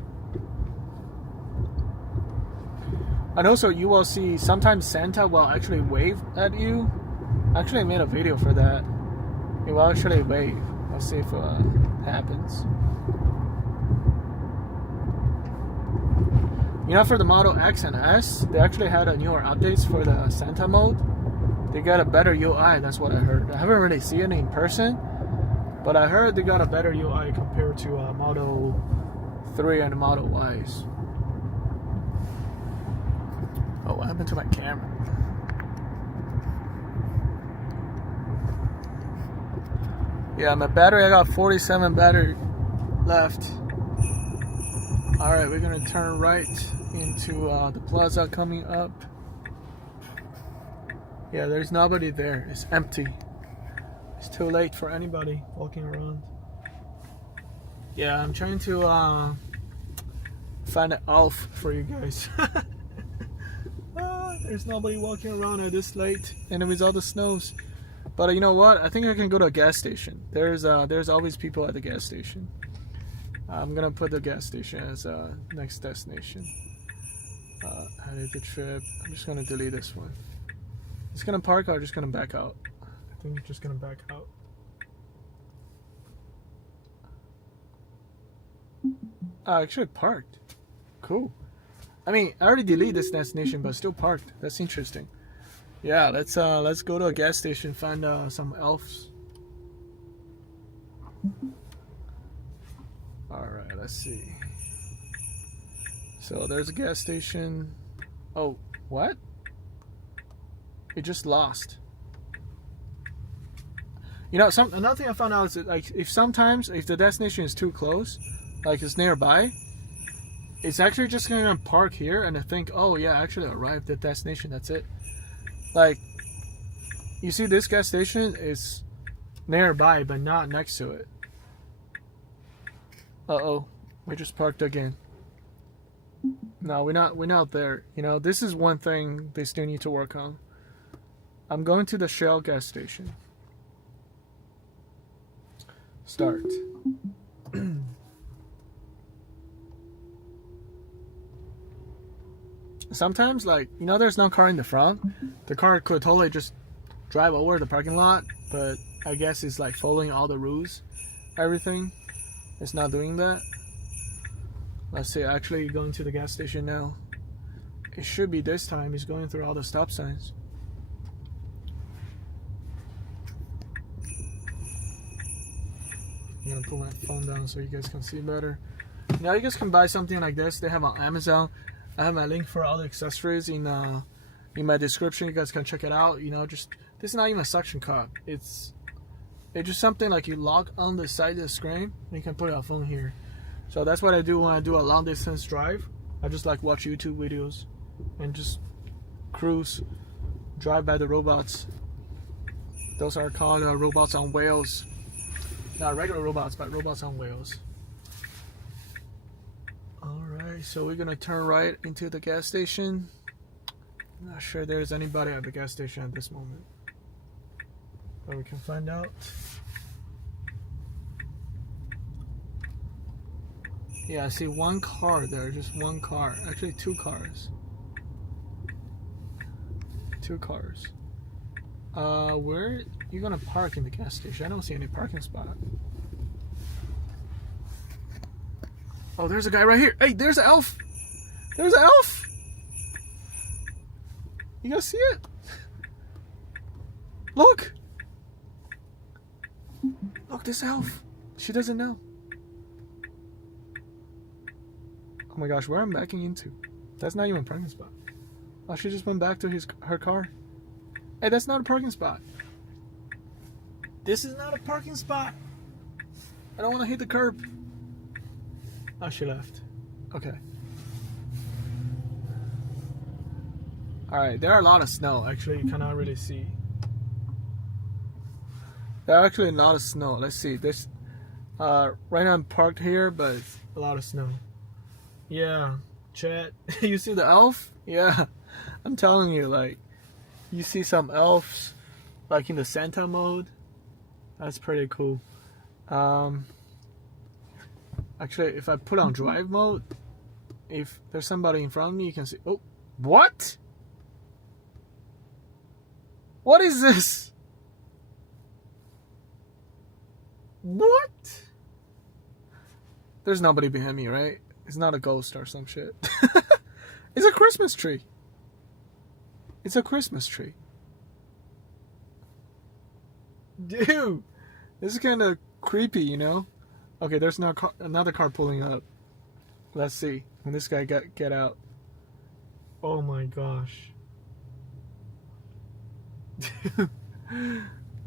And also you will see sometimes Santa will actually wave at you. Actually I made a video for that. It will actually wave. I'll see if it happens. You know, for the Model X and S, they actually had a newer updates for the Santa mode. They got a better UI, that's what I heard. I haven't really seen it in person, but I heard they got a better UI compared to Model 3 and Model Ys. Oh, what happened to my camera? Yeah, my battery, I got 47 battery left. Alright, we're gonna turn right into the plaza coming up. Yeah, there's nobody there. It's empty. It's too late for anybody walking around. Yeah, I'm trying to find an elf for you guys. There's nobody walking around at this late, and with all the snows. But you know what? I think I can go to a gas station. There's always people at the gas station. I'm gonna put the gas station as a next destination. Edit the trip. I'm just gonna delete this one. It's gonna park or just gonna back out. I think it's just gonna back out. Actually parked. Cool. I mean, I already deleted this destination, but still parked. That's interesting. Yeah, let's go to a gas station, find some elves. Alright, let's see. So there's a gas station. Oh, what? It just lost. You know, another thing I found out is that, like, if the destination is too close, like it's nearby, it's actually just gonna park here and I think, oh yeah, I actually arrived at the destination, that's it. Like, you see this gas station is nearby but not next to it. Uh-oh, we just parked again. No, we're not there. You know, this is one thing they still need to work on. I'm going to the Shell gas station. Start. Sometimes, like, you know, there's no car in the front. The car could totally just drive over the parking lot, but I guess it's like following all the rules, everything. It's not doing that. Let's see, actually going to the gas station now. It should be this time. It's going through all the stop signs. I'm gonna put my phone down so you guys can see better. Now you guys can buy something like this. They have on Amazon. I have my link for all the accessories in my description. You guys can check it out. You know, just this is not even a suction cup. It's just something like you lock on the side of the screen and you can put your phone here. So that's what I do when I do a long distance drive. I just like watch YouTube videos and just cruise, drive by the robots. Those are called robots on wheels. Not regular robots, but robots on wheels. Alright, so we're gonna turn right into the gas station. I'm not sure there's anybody at the gas station at this moment, but we can find out. Yeah, I see one car there, just one car. Actually, two cars. Two cars. Where you gonna park in the gas station? I don't see any parking spot. Oh, there's a guy right here. Hey, there's an elf. There's an elf. You guys see it? Look. Look, this elf. She doesn't know. Oh my gosh, where am I backing into? That's not even a parking spot. Oh, she just went back to her car. Hey, that's not a parking spot. This is not a parking spot. I don't want to hit the curb. Oh, she left. Okay. Alright, there are a lot of snow. Actually, you cannot really see. There are actually a lot of snow. Let's see. There's right now I'm parked here, but it's a lot of snow. Yeah, chat. You see the elf? Yeah, I'm telling you, like, you see some elves, like in the Santa mode. That's pretty cool. Actually, if I put on drive mode, if there's somebody in front of me, you can see. Oh, What? What is this? What? There's nobody behind me, right? It's not a ghost or some shit. It's a Christmas tree. It's a Christmas tree. Dude, this is kind of creepy, you know? Okay, there's now another car pulling up. Let's see when this guy get out. Oh my gosh.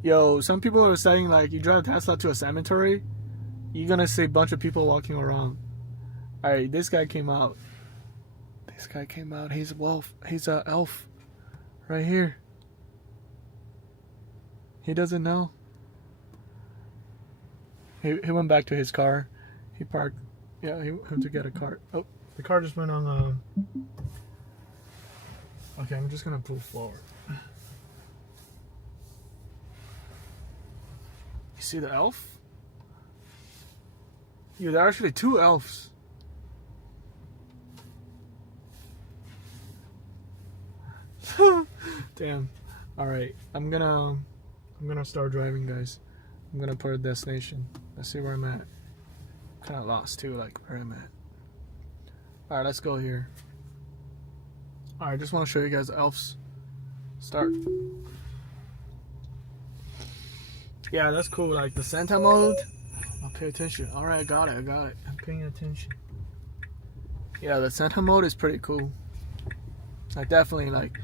Yo, some people are saying like you drive Tesla to a cemetery, you're gonna see a bunch of people walking around. Alright, this guy came out. This guy came out. He's a wolf. He's a elf. Right here. He doesn't know. He went back to his car. He parked. Yeah, he went to get a car. Oh, the car just went on. Okay, I'm just gonna pull forward. You see the elf? Yeah, there are actually two elves. Damn. All right, I'm gonna start driving, guys. I'm gonna put a destination. Let's see where I'm at. Kind of lost too, like where I'm at. All right, let's go here. All right, just want to show you guys the elves. Start. Yeah, that's cool. Like the Santa mode. I'll pay attention. All right, I got it. I'm paying attention. Yeah, the Santa mode is pretty cool. I definitely like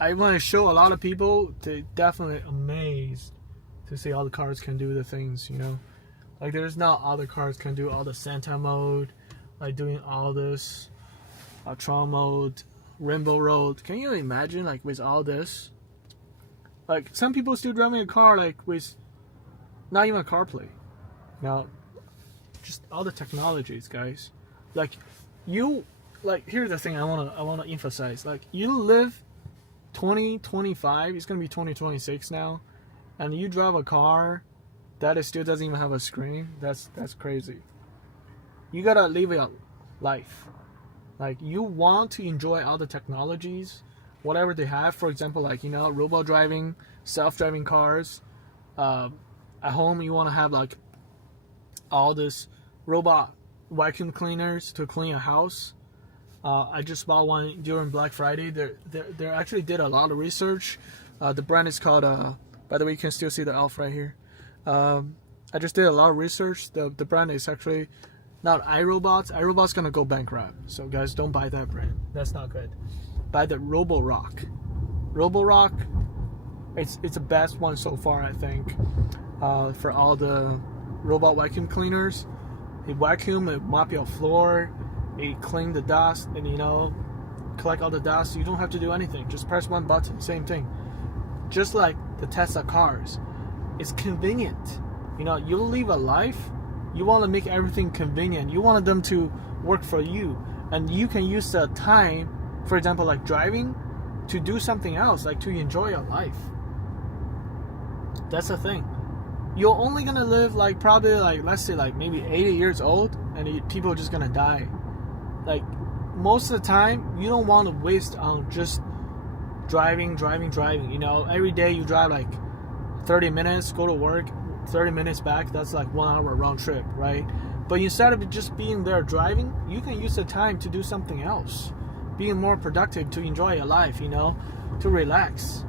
I want to show a lot of people. They definitely amazed to see all the cars can do the things, you know. Like there's not other cars can do all the Santa mode, like doing all this, Tron mode, Rainbow Road. Can you imagine like with all this? Like some people still driving a car like with not even a CarPlay. Now, just all the technologies, guys. Like you, like here's the thing I wanna emphasize. Like you live 2025, it's gonna be 2026 now, and you drive a car that still doesn't even have a screen. That's crazy. You gotta live your life. Like you want to enjoy all the technologies, whatever they have. For example, like, you know, robot driving, self-driving cars. At home, you want to have like all this robot vacuum cleaners to clean a house. I just bought one during Black Friday. They actually did a lot of research. The brand is called. By the way, you can still see the elf right here. I just did a lot of research. The brand is actually not iRobots. iRobot's gonna go bankrupt. So guys, don't buy that brand. That's not good. Buy the Roborock. Roborock, it's the best one so far, I think. For all the robot vacuum cleaners, it vacuum, it mop your floor, it clean the dust, and you know, collect all the dust. You don't have to do anything. Just press one button. Same thing. Just like the Tesla cars, it's convenient. You know, you live a life. You want to make everything convenient. You want them to work for you, and you can use the time, for example, like driving, to do something else, like to enjoy your life. That's the thing. You're only gonna live like probably like, let's say like maybe 80 years old, and people are just gonna die. Like most of the time, you don't want to waste on just driving. You know, every day you drive like 30 minutes, go to work, 30 minutes back. That's like 1 hour round trip, right? But instead of just being there driving, you can use the time to do something else, being more productive, to enjoy your life, you know, to relax.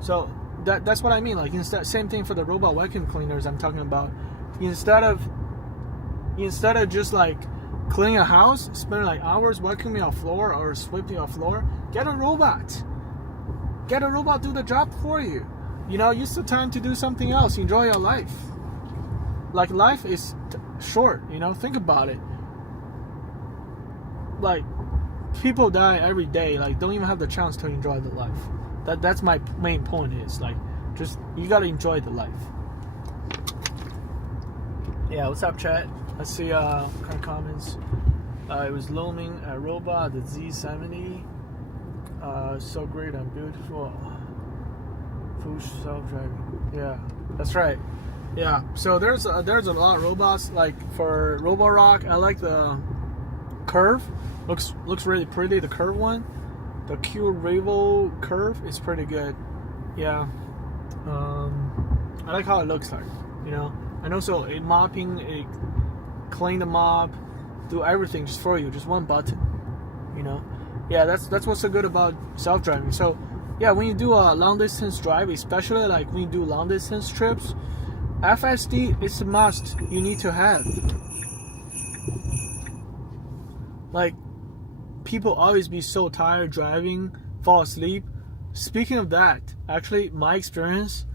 So that's what I mean. Like instead, same thing for the robot vacuum cleaners I'm talking about. Instead of just like cleaning a house, spending like hours vacuuming your floor or sweeping your floor, get a robot. Get a robot do the job for you. You know, use the time to do something else. Enjoy your life. Like life is short. You know, think about it. Like people die every day. Like don't even have the chance to enjoy the life. That's my main point. Is like just you gotta enjoy the life. Yeah, what's up, chat? Let's see kind of comments. It was looming a robot, the Z70. So great and beautiful. Full self-driving. Yeah, that's right. Yeah. So there's a lot of robots. Like for Roborock, I like the curve looks really pretty. The curve one, the Q Rival curve is pretty good. Yeah, I like how it looks like, you know. And also it mopping, it clean the mop, do everything just for you, just one button, you know. Yeah, that's what's so good about self-driving. So yeah, when you do a long distance drive, especially like when you do long distance trips, FSD is a must. You need to have. Like, people always be so tired driving, fall asleep. Speaking of that, actually, my experience,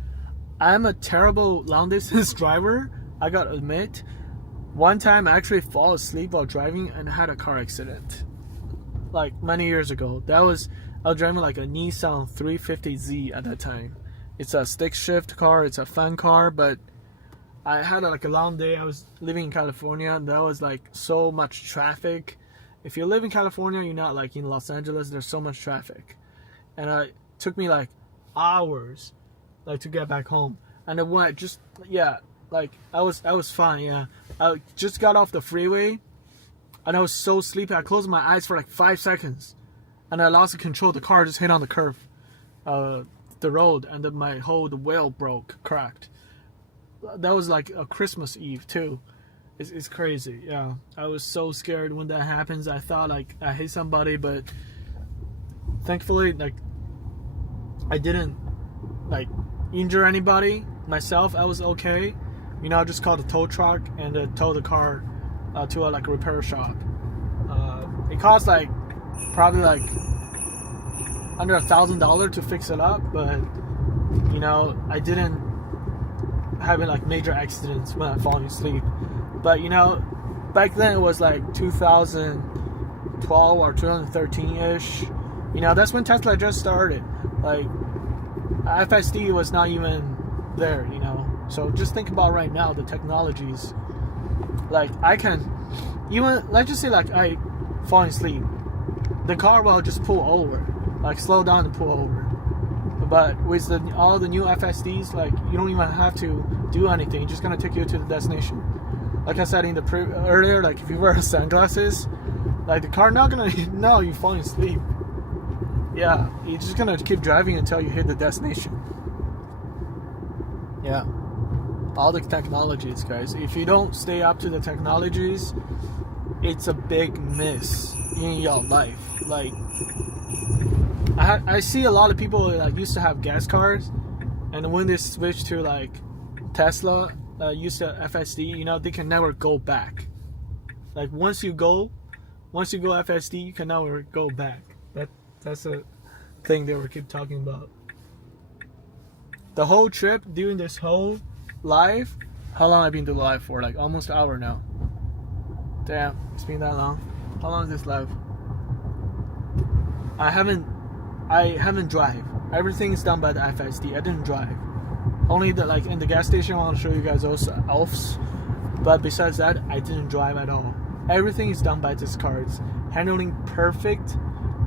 I'm a terrible long distance driver, I gotta admit. One time I actually fall asleep while driving and had a car accident. Like many years ago. I was driving like a Nissan 350Z at that time. It's a stick shift car, it's a fun car, but I had like a long day. I was living in California and there was like so much traffic. If you live in California, you're not like in Los Angeles, there's so much traffic. And it took me like hours like to get back home. And it went just, yeah, like I was fine, yeah. I just got off the freeway and I was so sleepy. I closed my eyes for like 5 seconds and I lost control. The car just hit on the curve, the road, and then the wheel cracked. That was like a Christmas Eve too. It's crazy, yeah. I was so scared when that happens. I thought like I hit somebody, but thankfully like I didn't like injure anybody myself. I was okay. You know, I just called a tow truck and towed the car to a like repair shop. It cost like probably like under $1,000 to fix it up, but you know, I didn't have like major accidents when I falling asleep. But you know, back then it was like 2012 or 2013-ish. You know, that's when Tesla just started. Like, FSD was not even there, you know. So just think about right now, the technologies. Like, I can, even, let's just say like I fall asleep. The car will just pull over. Like, slow down and pull over. But with all the new FSDs, like, you don't even have to do anything. It's just going to take you to the destination. Like I said in the earlier, like if you wear sunglasses, like the car not gonna know you're falling asleep. Yeah, you're just gonna keep driving until you hit the destination. Yeah, all the technologies, guys. If you don't stay up to the technologies, it's a big miss in your life. Like, I see a lot of people like used to have gas cars, and when they switch to like Tesla. Use the FSD, you know, they can never go back. Like once you go FSD, you can never go back. That's a thing they will keep talking about. The whole trip, during this whole live, how long I've been doing live for? Like almost an hour now. Damn, it's been that long. How long is this live? I haven't drive. Everything's done by the FSD. I didn't drive. Only the like in the gas station I want to show you guys those elves, but besides that I didn't drive at all. Everything is done by this car. It's handling perfect.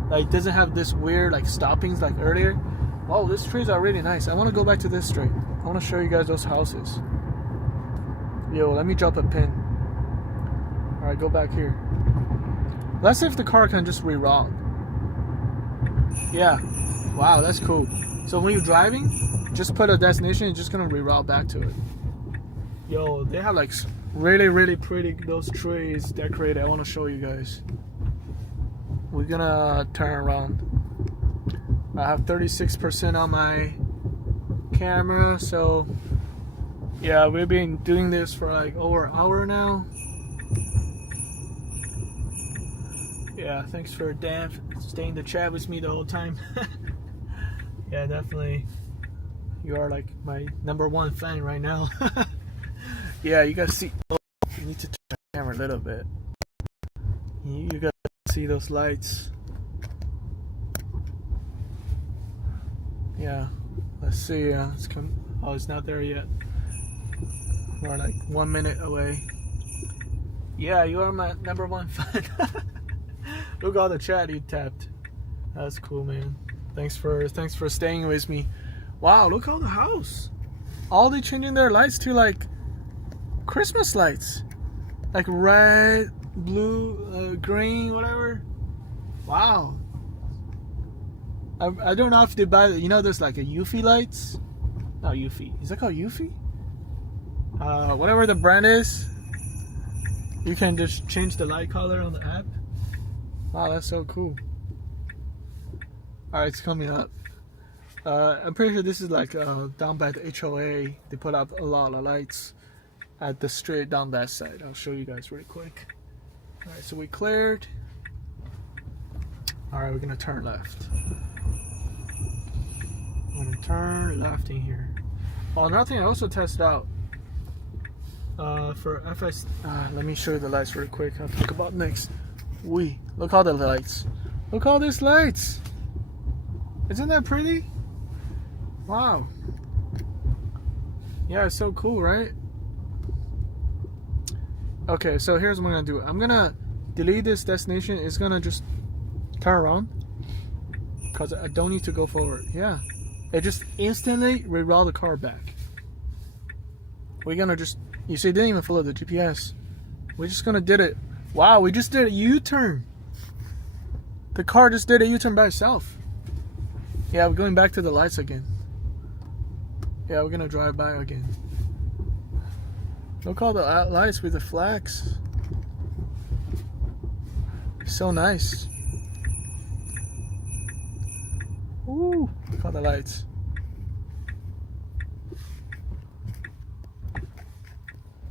Like doesn't have this weird like stoppings like earlier. Oh, these trees are really nice. I want to go back to this street. I want to show you guys those houses. Yo, let me drop a pin. Alright, go back here. Let's see if the car can just reroute. Yeah. Wow, that's cool. So when you're driving, just put a destination, it's just gonna reroute back to it. Yo, they have like really, really pretty those trees decorated. I want to show you guys. We're gonna turn around. I have 36% on my camera, so yeah, we've been doing this for like over an hour now. Yeah, thanks for staying in the chat with me the whole time. Yeah, definitely. You are like my #1 fan right now. Yeah, you guys see. Oh, you need to turn the camera a little bit. You guys see those lights? Yeah. Let's see. It's come. Oh, it's not there yet. We're like 1 minute away. Yeah, you are my #1 fan. Look at all the chat you tapped. That's cool, man. Thanks for staying with me. Wow, look at the house. All they changing their lights to like Christmas lights. Like red, blue, green, whatever. Wow. I don't know if they buy, you know, there's like a Eufy lights. Not Eufy. Is that called Eufy? Whatever the brand is, you can just change the light color on the app. Wow, that's so cool. Alright, it's coming up. I'm pretty sure this is like down by the HOA. They put up a lot of lights at the street down that side. I'll show you guys really quick. Alright, so we cleared. Alright, we're gonna turn left. I'm gonna turn left in here. Oh, another thing I also tested out for FS. Let me show you the lights really quick. I'll talk about next. Look all the lights. Look all these lights. Isn't that pretty? Wow. Yeah, it's so cool, right? Okay, so here's what I'm gonna do. I'm gonna delete this destination. It's gonna just turn around because I don't need to go forward. Yeah, it just instantly reroute the car back. We're gonna just, you see, it didn't even follow the GPS. We're just gonna did it. Wow, we just did a U-turn. The car just did a U-turn by itself. Yeah, we're going back to the lights again. Yeah, we're gonna drive by again. Look all the lights with the flags. So nice. Ooh, look all the lights.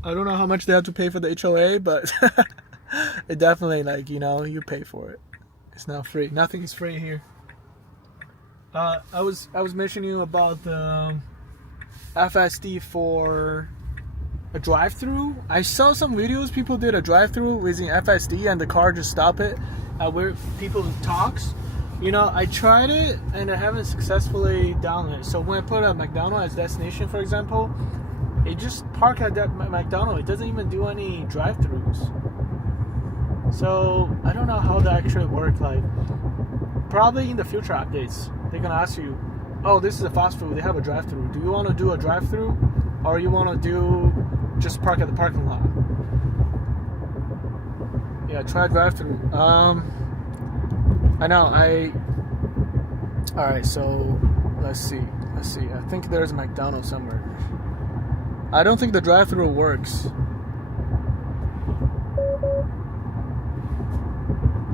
I don't know how much they have to pay for the HOA, but it definitely, like, you know, you pay for it. It's not free. Nothing is free here. I was mentioning you about the FSD for a drive-through. I saw some videos, people did a drive-through using FSD and the car just stopped it where people talks. You know, I tried it and I haven't successfully done it. So when I put a McDonald's as destination, for example, it just park at that McDonald's. It doesn't even do any drive-throughs. So I don't know how that actually works. Like, probably in the future updates, they're gonna ask you, oh, this is a fast food, they have a drive-through. Do you want to do a drive-through, or you want to do just park at the parking lot? Yeah, try drive-through. I know. All right. So let's see. I think there's a McDonald's somewhere. I don't think the drive-through works.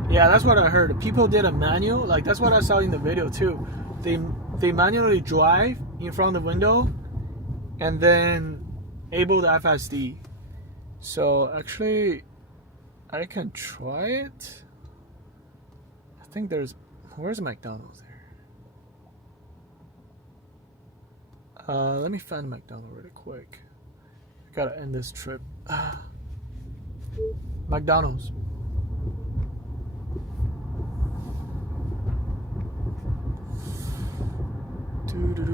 Yeah, that's what I heard. People did a manual, like that's what I saw in the video too. They manually drive in front of the window and then enable the FSD. So actually, I can try it. I think where's the McDonald's there? Let me find McDonald's really quick. I gotta end this trip. McDonald's.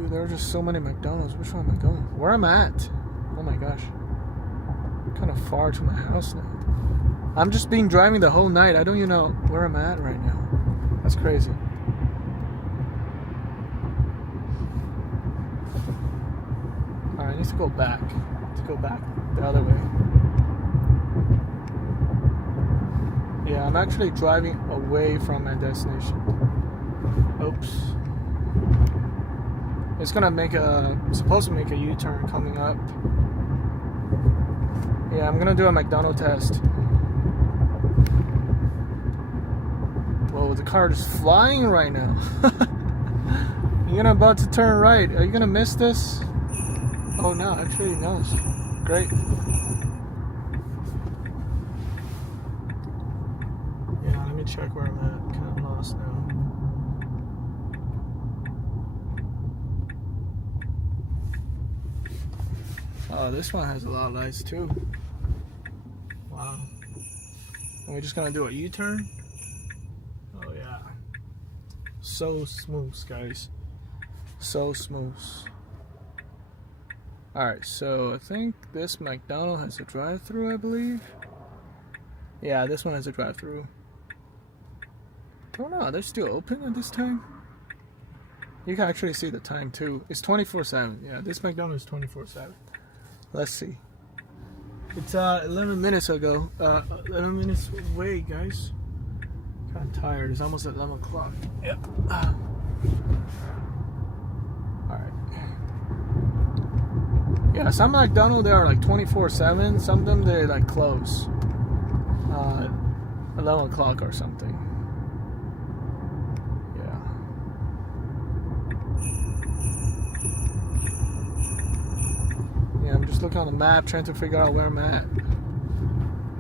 There are just so many McDonald's. Which one am I going? Where am I at? Oh my gosh. I'm kind of far to my house now. I'm just been driving the whole night. I don't even know where I'm at right now. That's crazy. Alright, I need to go back. The other way. Yeah, I'm actually driving away from my destination. Oops. It's gonna supposed to make a U-turn coming up. Yeah, I'm gonna do a McDonald's test. Whoa, the car is flying right now. You're about to turn right. Are you gonna miss this? Oh no, actually it knows. Great. Yeah, let me check where I'm at. Kind of lost now. Oh, this one has a lot of lights too. Wow. And we're just gonna do a U-turn. Oh yeah. So smooth, guys. So smooth. Alright, so I think this McDonald's has a drive-thru, I believe. Yeah, this one has a drive-thru. Don't know, they're still open at this time? You can actually see the time too. It's 24/7. Yeah, this McDonald's is 24/7. Let's see. It's 11 minutes ago. 11 minutes away, guys. Kind of tired. It's almost at 11 o'clock. Yep. Alright. Yeah, some McDonald's they are like 24/7. Some of them they like close 11 o'clock or something. Yeah, I'm just looking on the map, trying to figure out where I'm at.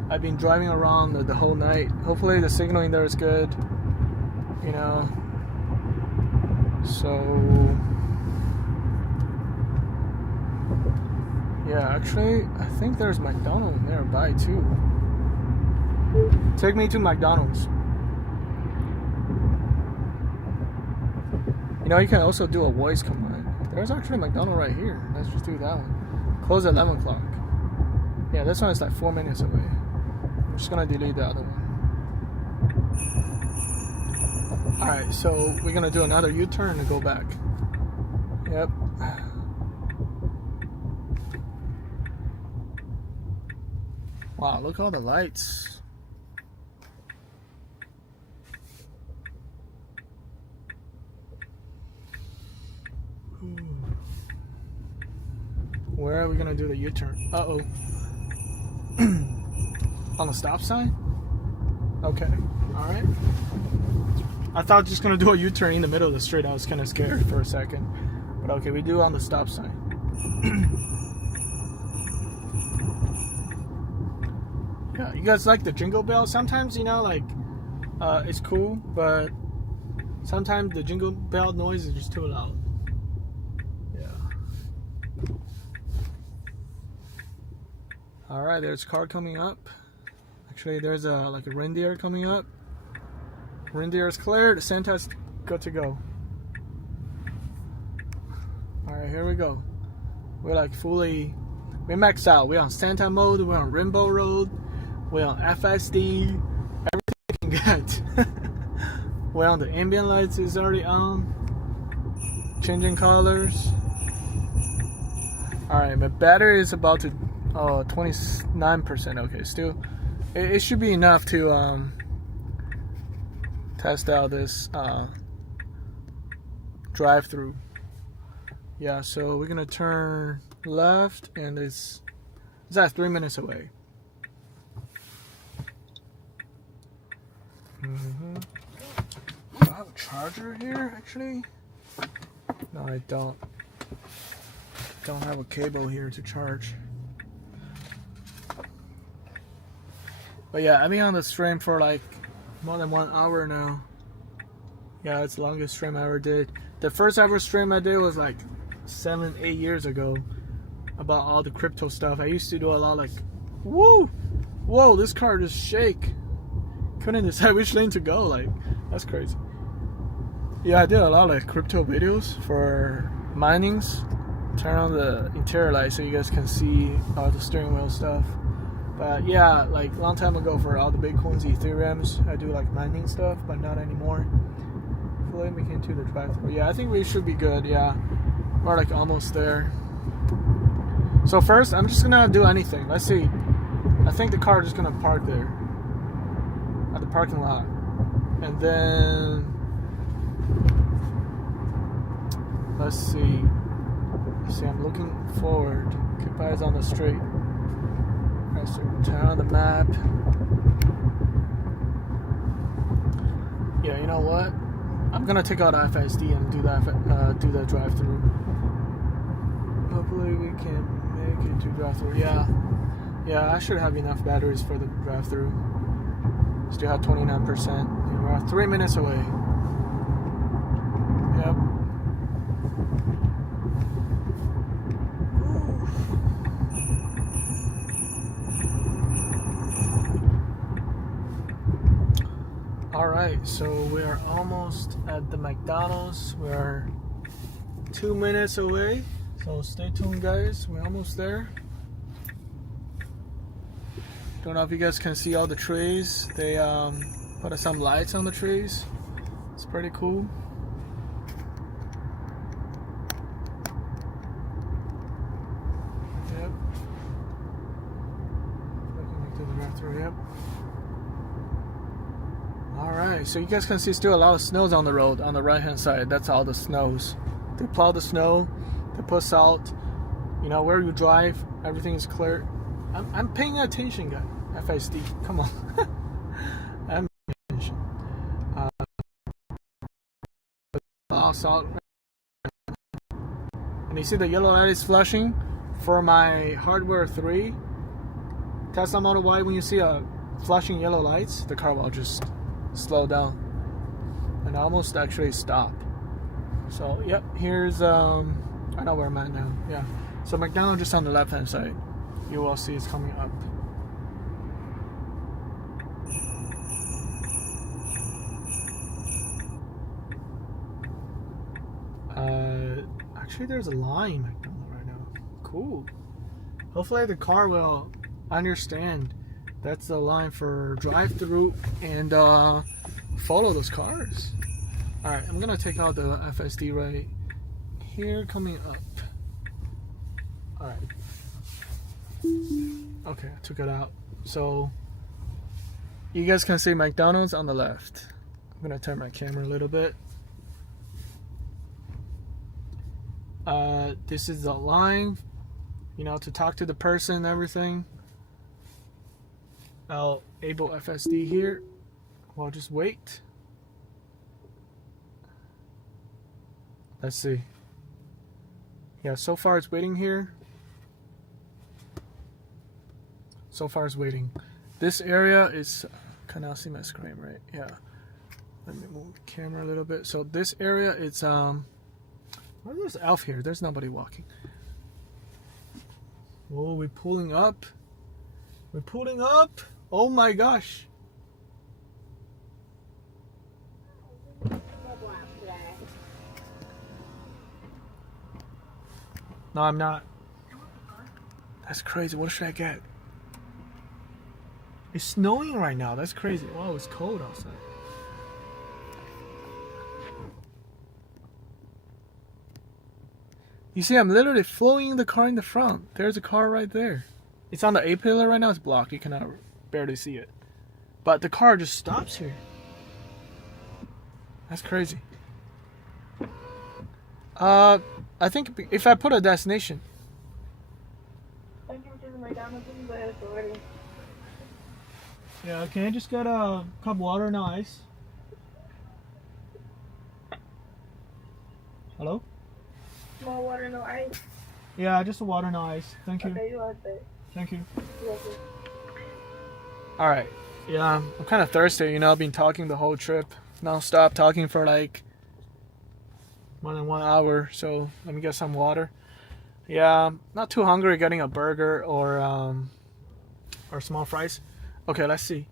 I've been driving around the whole night. Hopefully the signaling there is good, you know. So yeah, actually I think there's McDonald's nearby too. Take me to McDonald's. You know, you can also do a voice command. There's actually a McDonald's right here. Let's just do that one. Close at 11 o'clock. Yeah, this one is like 4 minutes away. I'm just gonna delete the other one. Alright, so we're gonna do another U-turn and go back. Yep. Wow, look at all the lights. Where are we gonna do the U-turn? Uh-oh. On the stop sign? Okay, alright. I thought I was just gonna do a U-turn in the middle of the street. I was kinda scared for a second. But okay, we do it on the stop sign. Yeah, you guys like the jingle bell? Sometimes, you know, like, it's cool, but sometimes the jingle bell noise is just too loud. Alright, there's a car coming up. Actually, there's like a reindeer coming up. Reindeer is cleared. Santa's good to go. Alright, here we go. We're like fully... We're maxed out. We're on Santa mode. We're on Rainbow Road. We're on FSD. Everything you can get. We're on the ambient lights is already on. Changing colors. Alright, my battery is about to... Oh, 29%. Okay, still, it should be enough to test out this drive-through. Yeah, so we're gonna turn left, and it's at 3 minutes away. Do I have a charger here? Actually, no, I don't. Don't have a cable here to charge. But yeah, I've been on the stream for like more than 1 hour now. Yeah, it's the longest stream I ever did. The first ever stream I did was like 7-8 years ago about all the crypto stuff. I used to do a lot like, whoa, this car just shake. Couldn't decide which lane to go. Like, that's crazy. Yeah, I did a lot of like crypto videos for minings. Turn on the interior light so you guys can see all the steering wheel stuff. But yeah, like a long time ago for all the Bitcoins, Ethereums, I do like mining stuff, but not anymore. Hopefully we can do the drive-thru. Yeah, I think we should be good. Yeah, we're like almost there. So first, I'm just gonna do anything. Let's see. I think the car is just gonna park there at the parking lot, and then let's see. I'm looking forward. Keep eyes on the street. So turn on the map. Yeah, you know what? I'm gonna take out FSD and do that drive-through. Hopefully we can make it to drive-through. Yeah, I should have enough batteries for the drive-through. Still have 29%. We're 3 minutes away. Yep. Alright, so we are almost at the McDonald's. We are 2 minutes away. So stay tuned, guys. We're almost there. Don't know if you guys can see all the trees. They put some lights on the trees. It's pretty cool. Yep. Yep. Alright, so you guys can see still a lot of snows on the road on the right hand side. That's all the snows. They plow the snow, they put salt. You know, where you drive, everything is clear. I'm paying attention, guys. FSD, come on. I'm paying attention. Salt. And you see the yellow light is flashing for my hardware 3 Tesla Model Y. When you see a flashing yellow lights, the car will just slow down and almost actually stop. So yep, here's I know where I'm at now. Yeah, so McDonald's just on the left hand side. You will see it's coming up. Actually there's a line McDonald's right now. Cool. Hopefully the car will understand that's the line for drive-through and follow those cars. Alright, I'm gonna take out the FSD right here coming up. Alright. Okay, I took it out. So you guys can see McDonald's on the left. I'm gonna turn my camera a little bit. This is the line, you know, to talk to the person and everything. I'll enable FSD here. Well, just wait. Let's see. Yeah, so far it's waiting here. So far it's waiting. This area is, can now see my screen, right? Yeah. Let me move the camera a little bit. So this area, it's well, there's Elf here. There's nobody walking. Whoa, we're pulling up. We're pulling up. Oh my gosh. No, I'm not. That's crazy. What should I get? It's snowing right now. That's crazy. Wow, it's cold outside. You see, I'm literally following the car in the front. There's a car right there. It's on the A-pillar right now. It's blocked. You cannot barely see it. But the car just stops here. That's crazy. I think if I put a destination. Yeah, can I just get a cup of water, no ice? Hello? More water, no ice. Yeah, just a water, no ice. Thank you. Okay, you want that. Thank you. You're welcome. Alright. Yeah, I'm kind of thirsty, you know. I've been talking the whole trip. Non-stop talking for like more than 1 hour. So let me get some water. Yeah, not too hungry getting a burger or small fries. Okay, let's see.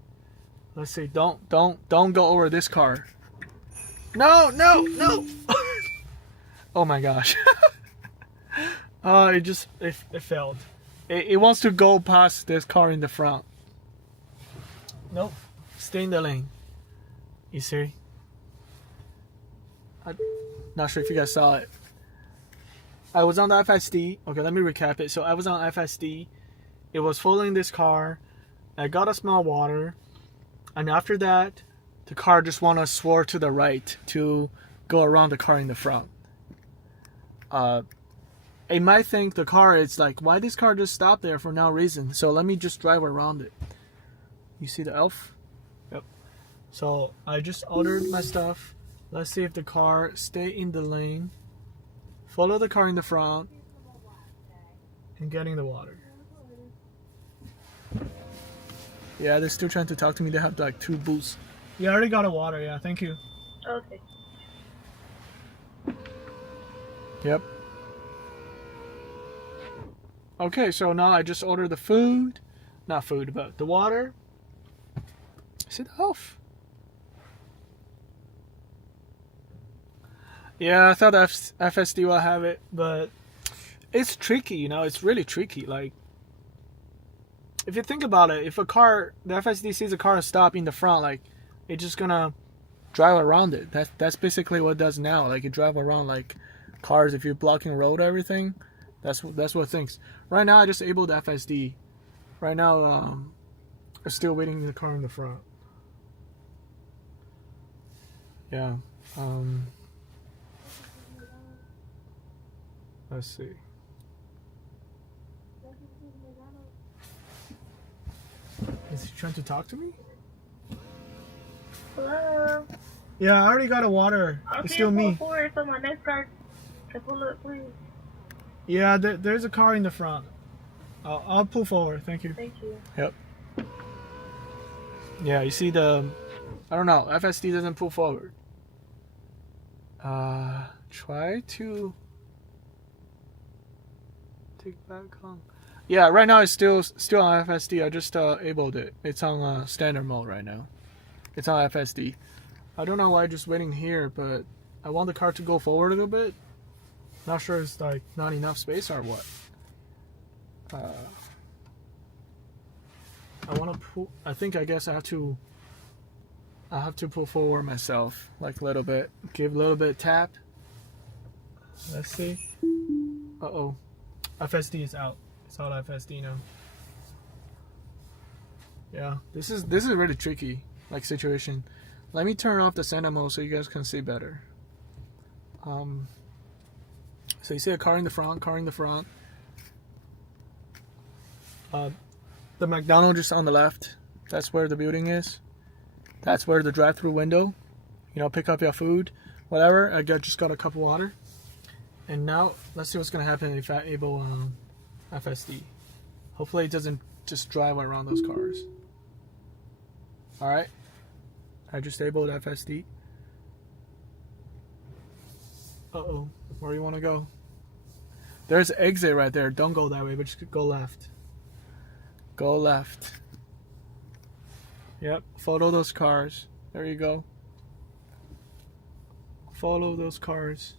Let's see. Don't go over this car. No. Oh my gosh. It failed. It wants to go past this car in the front. Nope. Stay in the lane. You see? I'm not sure if you guys saw it. I was on the FSD. Okay, let me recap it. So I was on FSD. It was following this car. I got a small water. And after that, the car just want to swerve to the right to go around the car in the front. It might think the car is like, why this car just stopped there for no reason? So let me just drive around it. You see the elf? Yep. So I just ordered my stuff. Let's see if the car stay in the lane. Follow the car in the front. And getting the water. Yeah, they're still trying to talk to me. They have like 2 booths. Yeah, I already got a water. Yeah, thank you. Okay. Yep. Okay, so now I just ordered the food. Not food, but the water. Is it off? Yeah, I thought FSD will have it, but it's tricky, you know, it's really tricky. Like, if you think about it, if a car, the FSD sees a car stop in the front, like, it's just gonna drive around it. That's basically what it does now. Like, it drive around like cars. If you're blocking road, everything, that's what it thinks. Right now, I just enabled FSD. Right now, I'm still waiting in the car in the front. Yeah. Let's see. Is he trying to talk to me? Hello. Yeah, I already got a water. It's still me. Pull forward so my next car can pull up, please. Yeah, there's a car in the front. I'll pull forward. Thank you. Thank you. Yep. Yeah, you see the... I don't know. FSD doesn't pull forward. Try to... take back on. Yeah, right now it's still on FSD. I just enabled it. It's on standard mode right now. It's on FSD. I don't know why I'm just waiting here, but I want the car to go forward a little bit. Not sure it's like not enough space or what. I want to pull. I guess I have to pull forward myself like a little bit. Give a little bit tap. Let's see. Uh-oh. FSD is out. It's all FSD now. Yeah, this is really tricky like situation. Let me turn off the center mode so you guys can see better. So you see a car in the front. The McDonald's is on the left. That's where the building is. That's where the drive-through window. You know, pick up your food, whatever. I just got a cup of water. And now let's see what's gonna happen if I enable FSD. Hopefully it doesn't just drive around those cars. All right. I just enabled FSD. Uh-oh. Where do you want to go? There's an exit right there. Don't go that way, but just go left. Go left. Yep. Follow those cars. There you go. Follow those cars.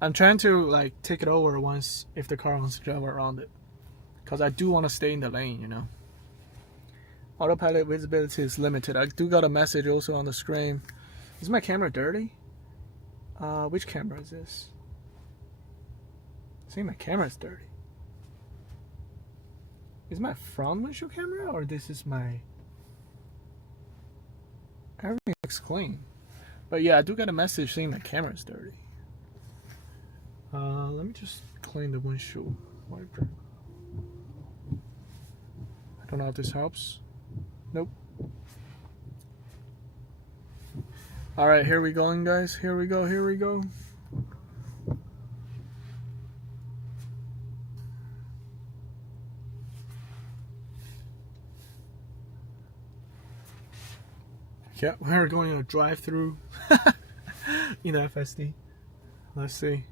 I'm trying to like take it over once if the car wants to drive around it. Because I do want to stay in the lane, you know. Autopilot visibility is limited. I do got a message also on the screen. Is my camera dirty? Which camera is this? I think my camera's dirty. Is my front windshield camera or this is my... Everything looks clean. But yeah, I do get a message saying my camera's dirty. Let me just clean the windshield wiper. I don't know if this helps. Nope. Alright, here we going, guys. Here we go. Yeah, we're going to a drive-through in FSD. Let's see.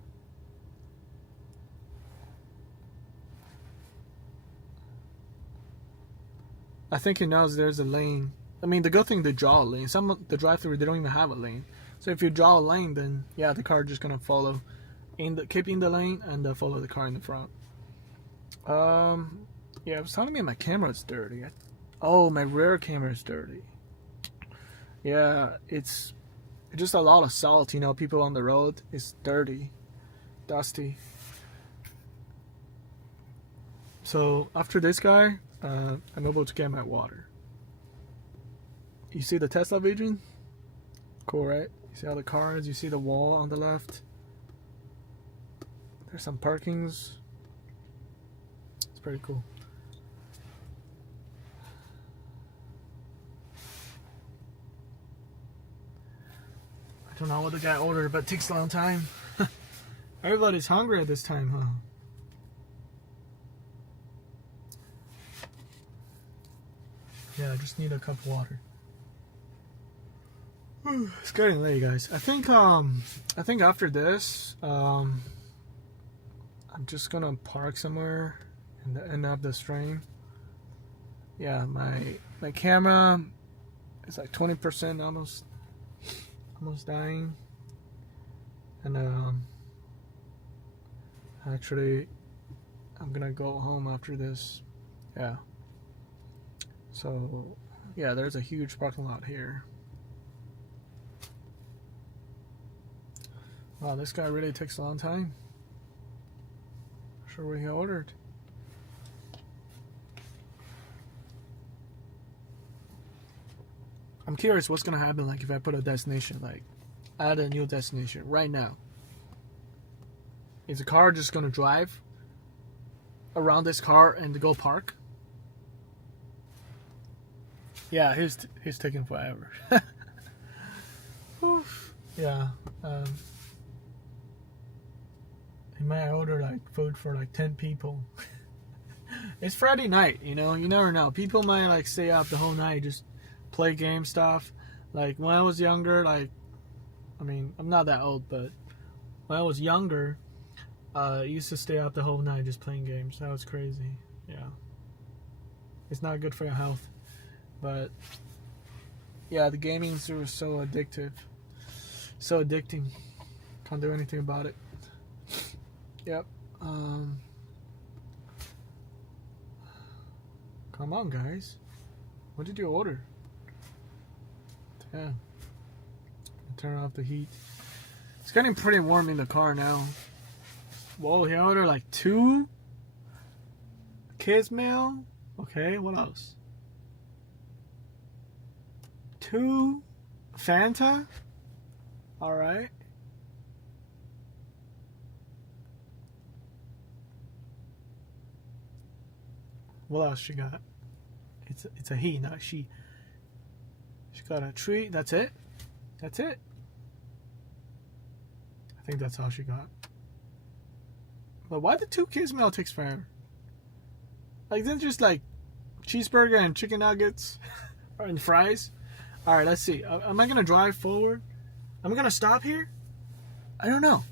I think it knows there's a lane. I mean, the good thing they draw a lane. Some of the drive-through they don't even have a lane. So if you draw a lane, then yeah, the car just gonna follow, keep in the lane and follow the car in the front. Yeah, it was telling me my camera's dirty. Oh, my rear camera is dirty. Yeah, it's just a lot of salt. You know, people on the road. It's dirty, dusty. So after this guy. I'm able to get my water. You see the Tesla vision? Cool, right? You see all the cars, you see the wall on the left. There's some parkings. It's pretty cool. I don't know what the guy ordered, but it takes a long time. Everybody's hungry at this time, huh? Yeah, I just need a cup of water. It's getting late, guys. I think after this, I'm just gonna park somewhere and end up the stream. Yeah, my camera is like 20% almost dying, and actually I'm gonna go home after this. Yeah. So, yeah, there's a huge parking lot here. Wow, this guy really takes a long time. Not sure what he ordered. I'm curious what's gonna happen like if I put a destination, like add a new destination right now. Is the car just gonna drive around this car and go park? Yeah, he's taking forever. Yeah. He might order like food for like 10 people. It's Friday night, you know. You never know. People might like stay up the whole night, just play game stuff. Like when I was younger, like, I mean, I'm not that old, but when I was younger, I used to stay up the whole night just playing games. That was crazy. Yeah. It's not good for your health. But yeah, the gaming was so addictive. So addicting. Can't do anything about it. Yep. Come on, guys. What did you order? Yeah. Turn off the heat. It's getting pretty warm in the car now. Whoa, he ordered like 2 kids meal. Okay, what else? 2 Fanta. All right. What else she got? It's a he, not a she. She got a treat. That's it. That's it. I think that's all she got. But why the 2 kids meal takes forever? Like they're just like cheeseburger and chicken nuggets and fries. All right, let's see. Am I gonna drive forward? Am I gonna stop here? I don't know.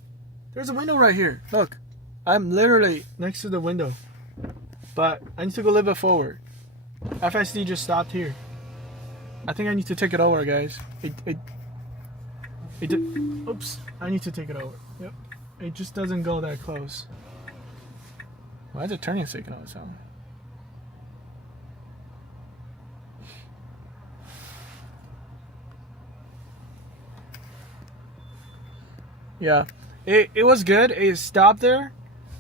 There's a window right here. Look, I'm literally next to the window. But I need to go a little bit forward. FSD just stopped here. I think I need to take it over, guys. Oops. I need to take it over. Yep. It just doesn't go that close. Why is it turning signal sound? Yeah. It was good. It stopped there,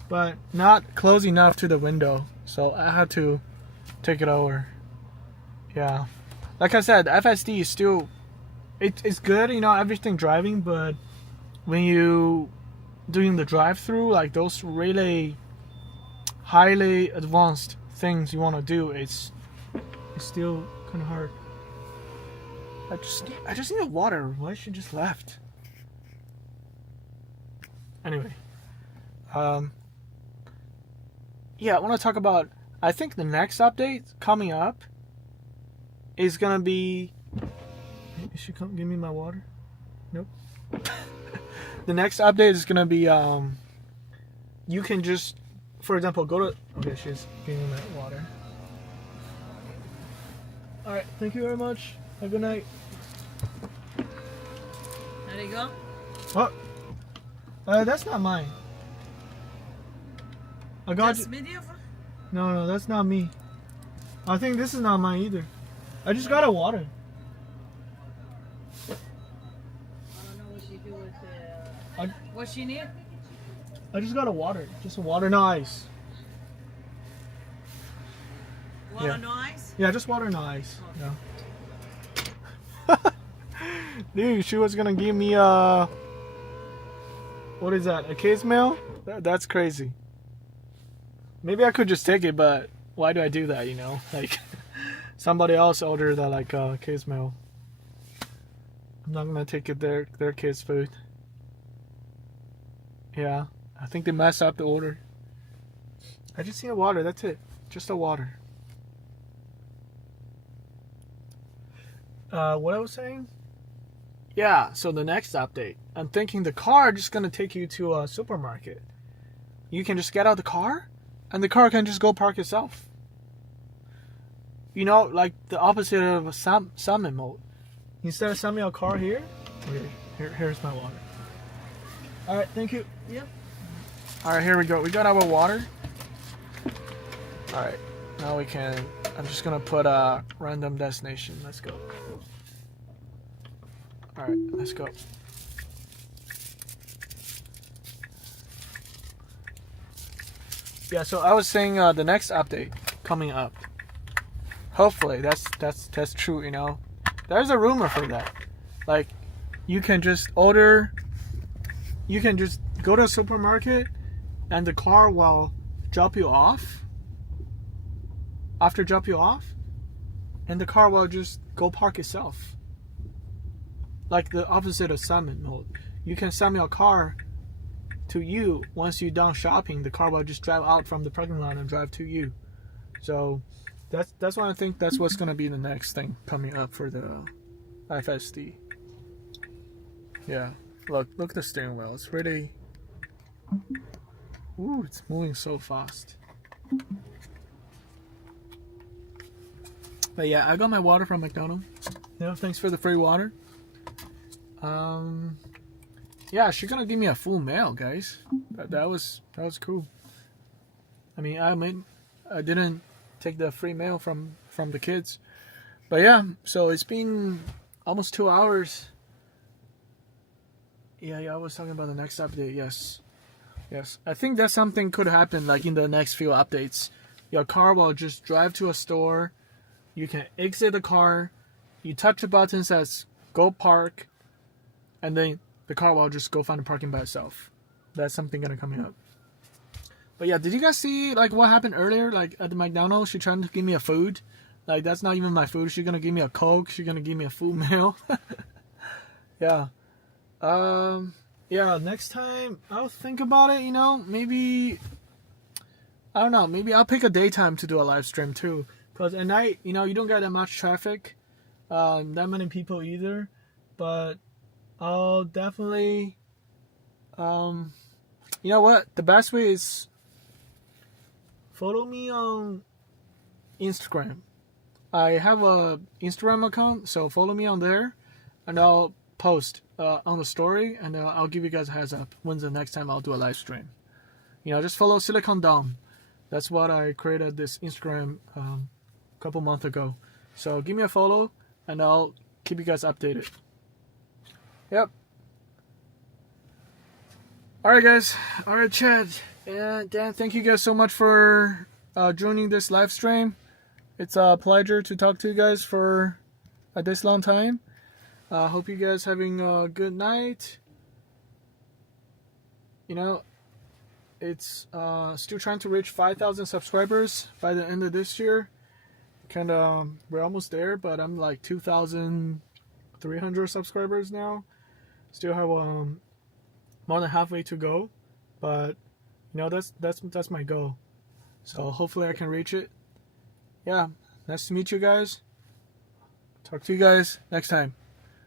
but not close enough to the window. So I had to take it over. Yeah. Like I said, FSD is still... It's good, you know, everything driving, but when you doing the drive-through, like those really highly advanced things you want to do, it's still kind of hard. I just need water. Why she just left? Anyway, yeah, I want to talk about. I think the next update coming up is gonna be. Is she come give me my water? Nope. The next update is gonna be. You can just, for example, go to. Okay, she's giving me my water. All right, thank you very much. Have a good night. There you go. What? That's not mine. I got Just video for... No, that's not me. I think this is not mine either. I just got a water. I don't know what she do with the... What she need? I just got a water. Just a water, no ice. Water, Yeah. no ice? Yeah, just water, no ice. Okay. Yeah. Dude, she was gonna give me what is that? A case mail? That's crazy. Maybe I could just take it, but why do I do that? You know, like somebody else ordered like case mail. I'm not gonna take it their kids' food. Yeah, I think they messed up the order. I just need a water. That's it. Just a water. What I was saying? Yeah, so the next update. I'm thinking the car just gonna take you to a supermarket. You can just get out the car, and the car can just go park itself. You know, like the opposite of a summon mode. Instead of sending a car here, okay, here's my water. Alright, thank you. Yep. Alright, here we go. We got our water. Alright, now we can... I'm just gonna put a random destination. Let's go. Alright, let's go. Yeah, so I was saying the next update coming up. Hopefully that's true, you know. there's a rumor for that. Like, you can just order. You can just go to a supermarket, and the car will drop you off. After drop you off, and the car will just go park itself. Like the opposite of summon mode. You can summon your car to you. Once you're done shopping, the car will just drive out from the parking lot and drive to you. So that's why I think that's what's gonna be the next thing coming up for the FSD. Yeah, look at the steering wheel. It's really, ooh, it's moving so fast. But yeah, I got my water from McDonald's. Yeah, thanks for the free water. Yeah, she's gonna give me a full meal, guys. That was cool. I mean, I didn't take the free meal from the kids, but yeah. So it's been almost 2 hours. Yeah, I was talking about the next update. Yes. I think that something could happen, like in the next few updates. Your car will just drive to a store. You can exit the car. You touch the button that says "Go Park," and then the car will just go find a parking by itself. That's something gonna come up. But yeah, did you guys see like what happened earlier? Like at the McDonald's, she trying to give me a food. Like that's not even my food. She's gonna give me a Coke. She's gonna give me a full meal. Yeah. Yeah. Next time I'll think about it. You know, maybe I don't know. Maybe I'll pick a daytime to do a live stream too. Cause at night, you know, you don't get that much traffic, that many people either. But I'll definitely, you know what? The best way is follow me on Instagram. I have a Instagram account, so follow me on there, and I'll post on the story, and I'll give you guys a heads up when's the next time I'll do a live stream. You know, just follow Silicon Dom. That's what I created this Instagram a couple months ago. So give me a follow, and I'll keep you guys updated. Yep. Alright guys. Alright Chad. And Dan, thank you guys so much for joining this live stream. It's a pleasure to talk to you guys for this long time. Hope you guys having a good night. You know, it's still trying to reach 5,000 subscribers by the end of this year. We're almost there, but I'm like 2,300 subscribers now. Still have more than halfway to go, but you know that's my goal. So hopefully I can reach it. Yeah, nice to meet you guys. Talk to you guys next time.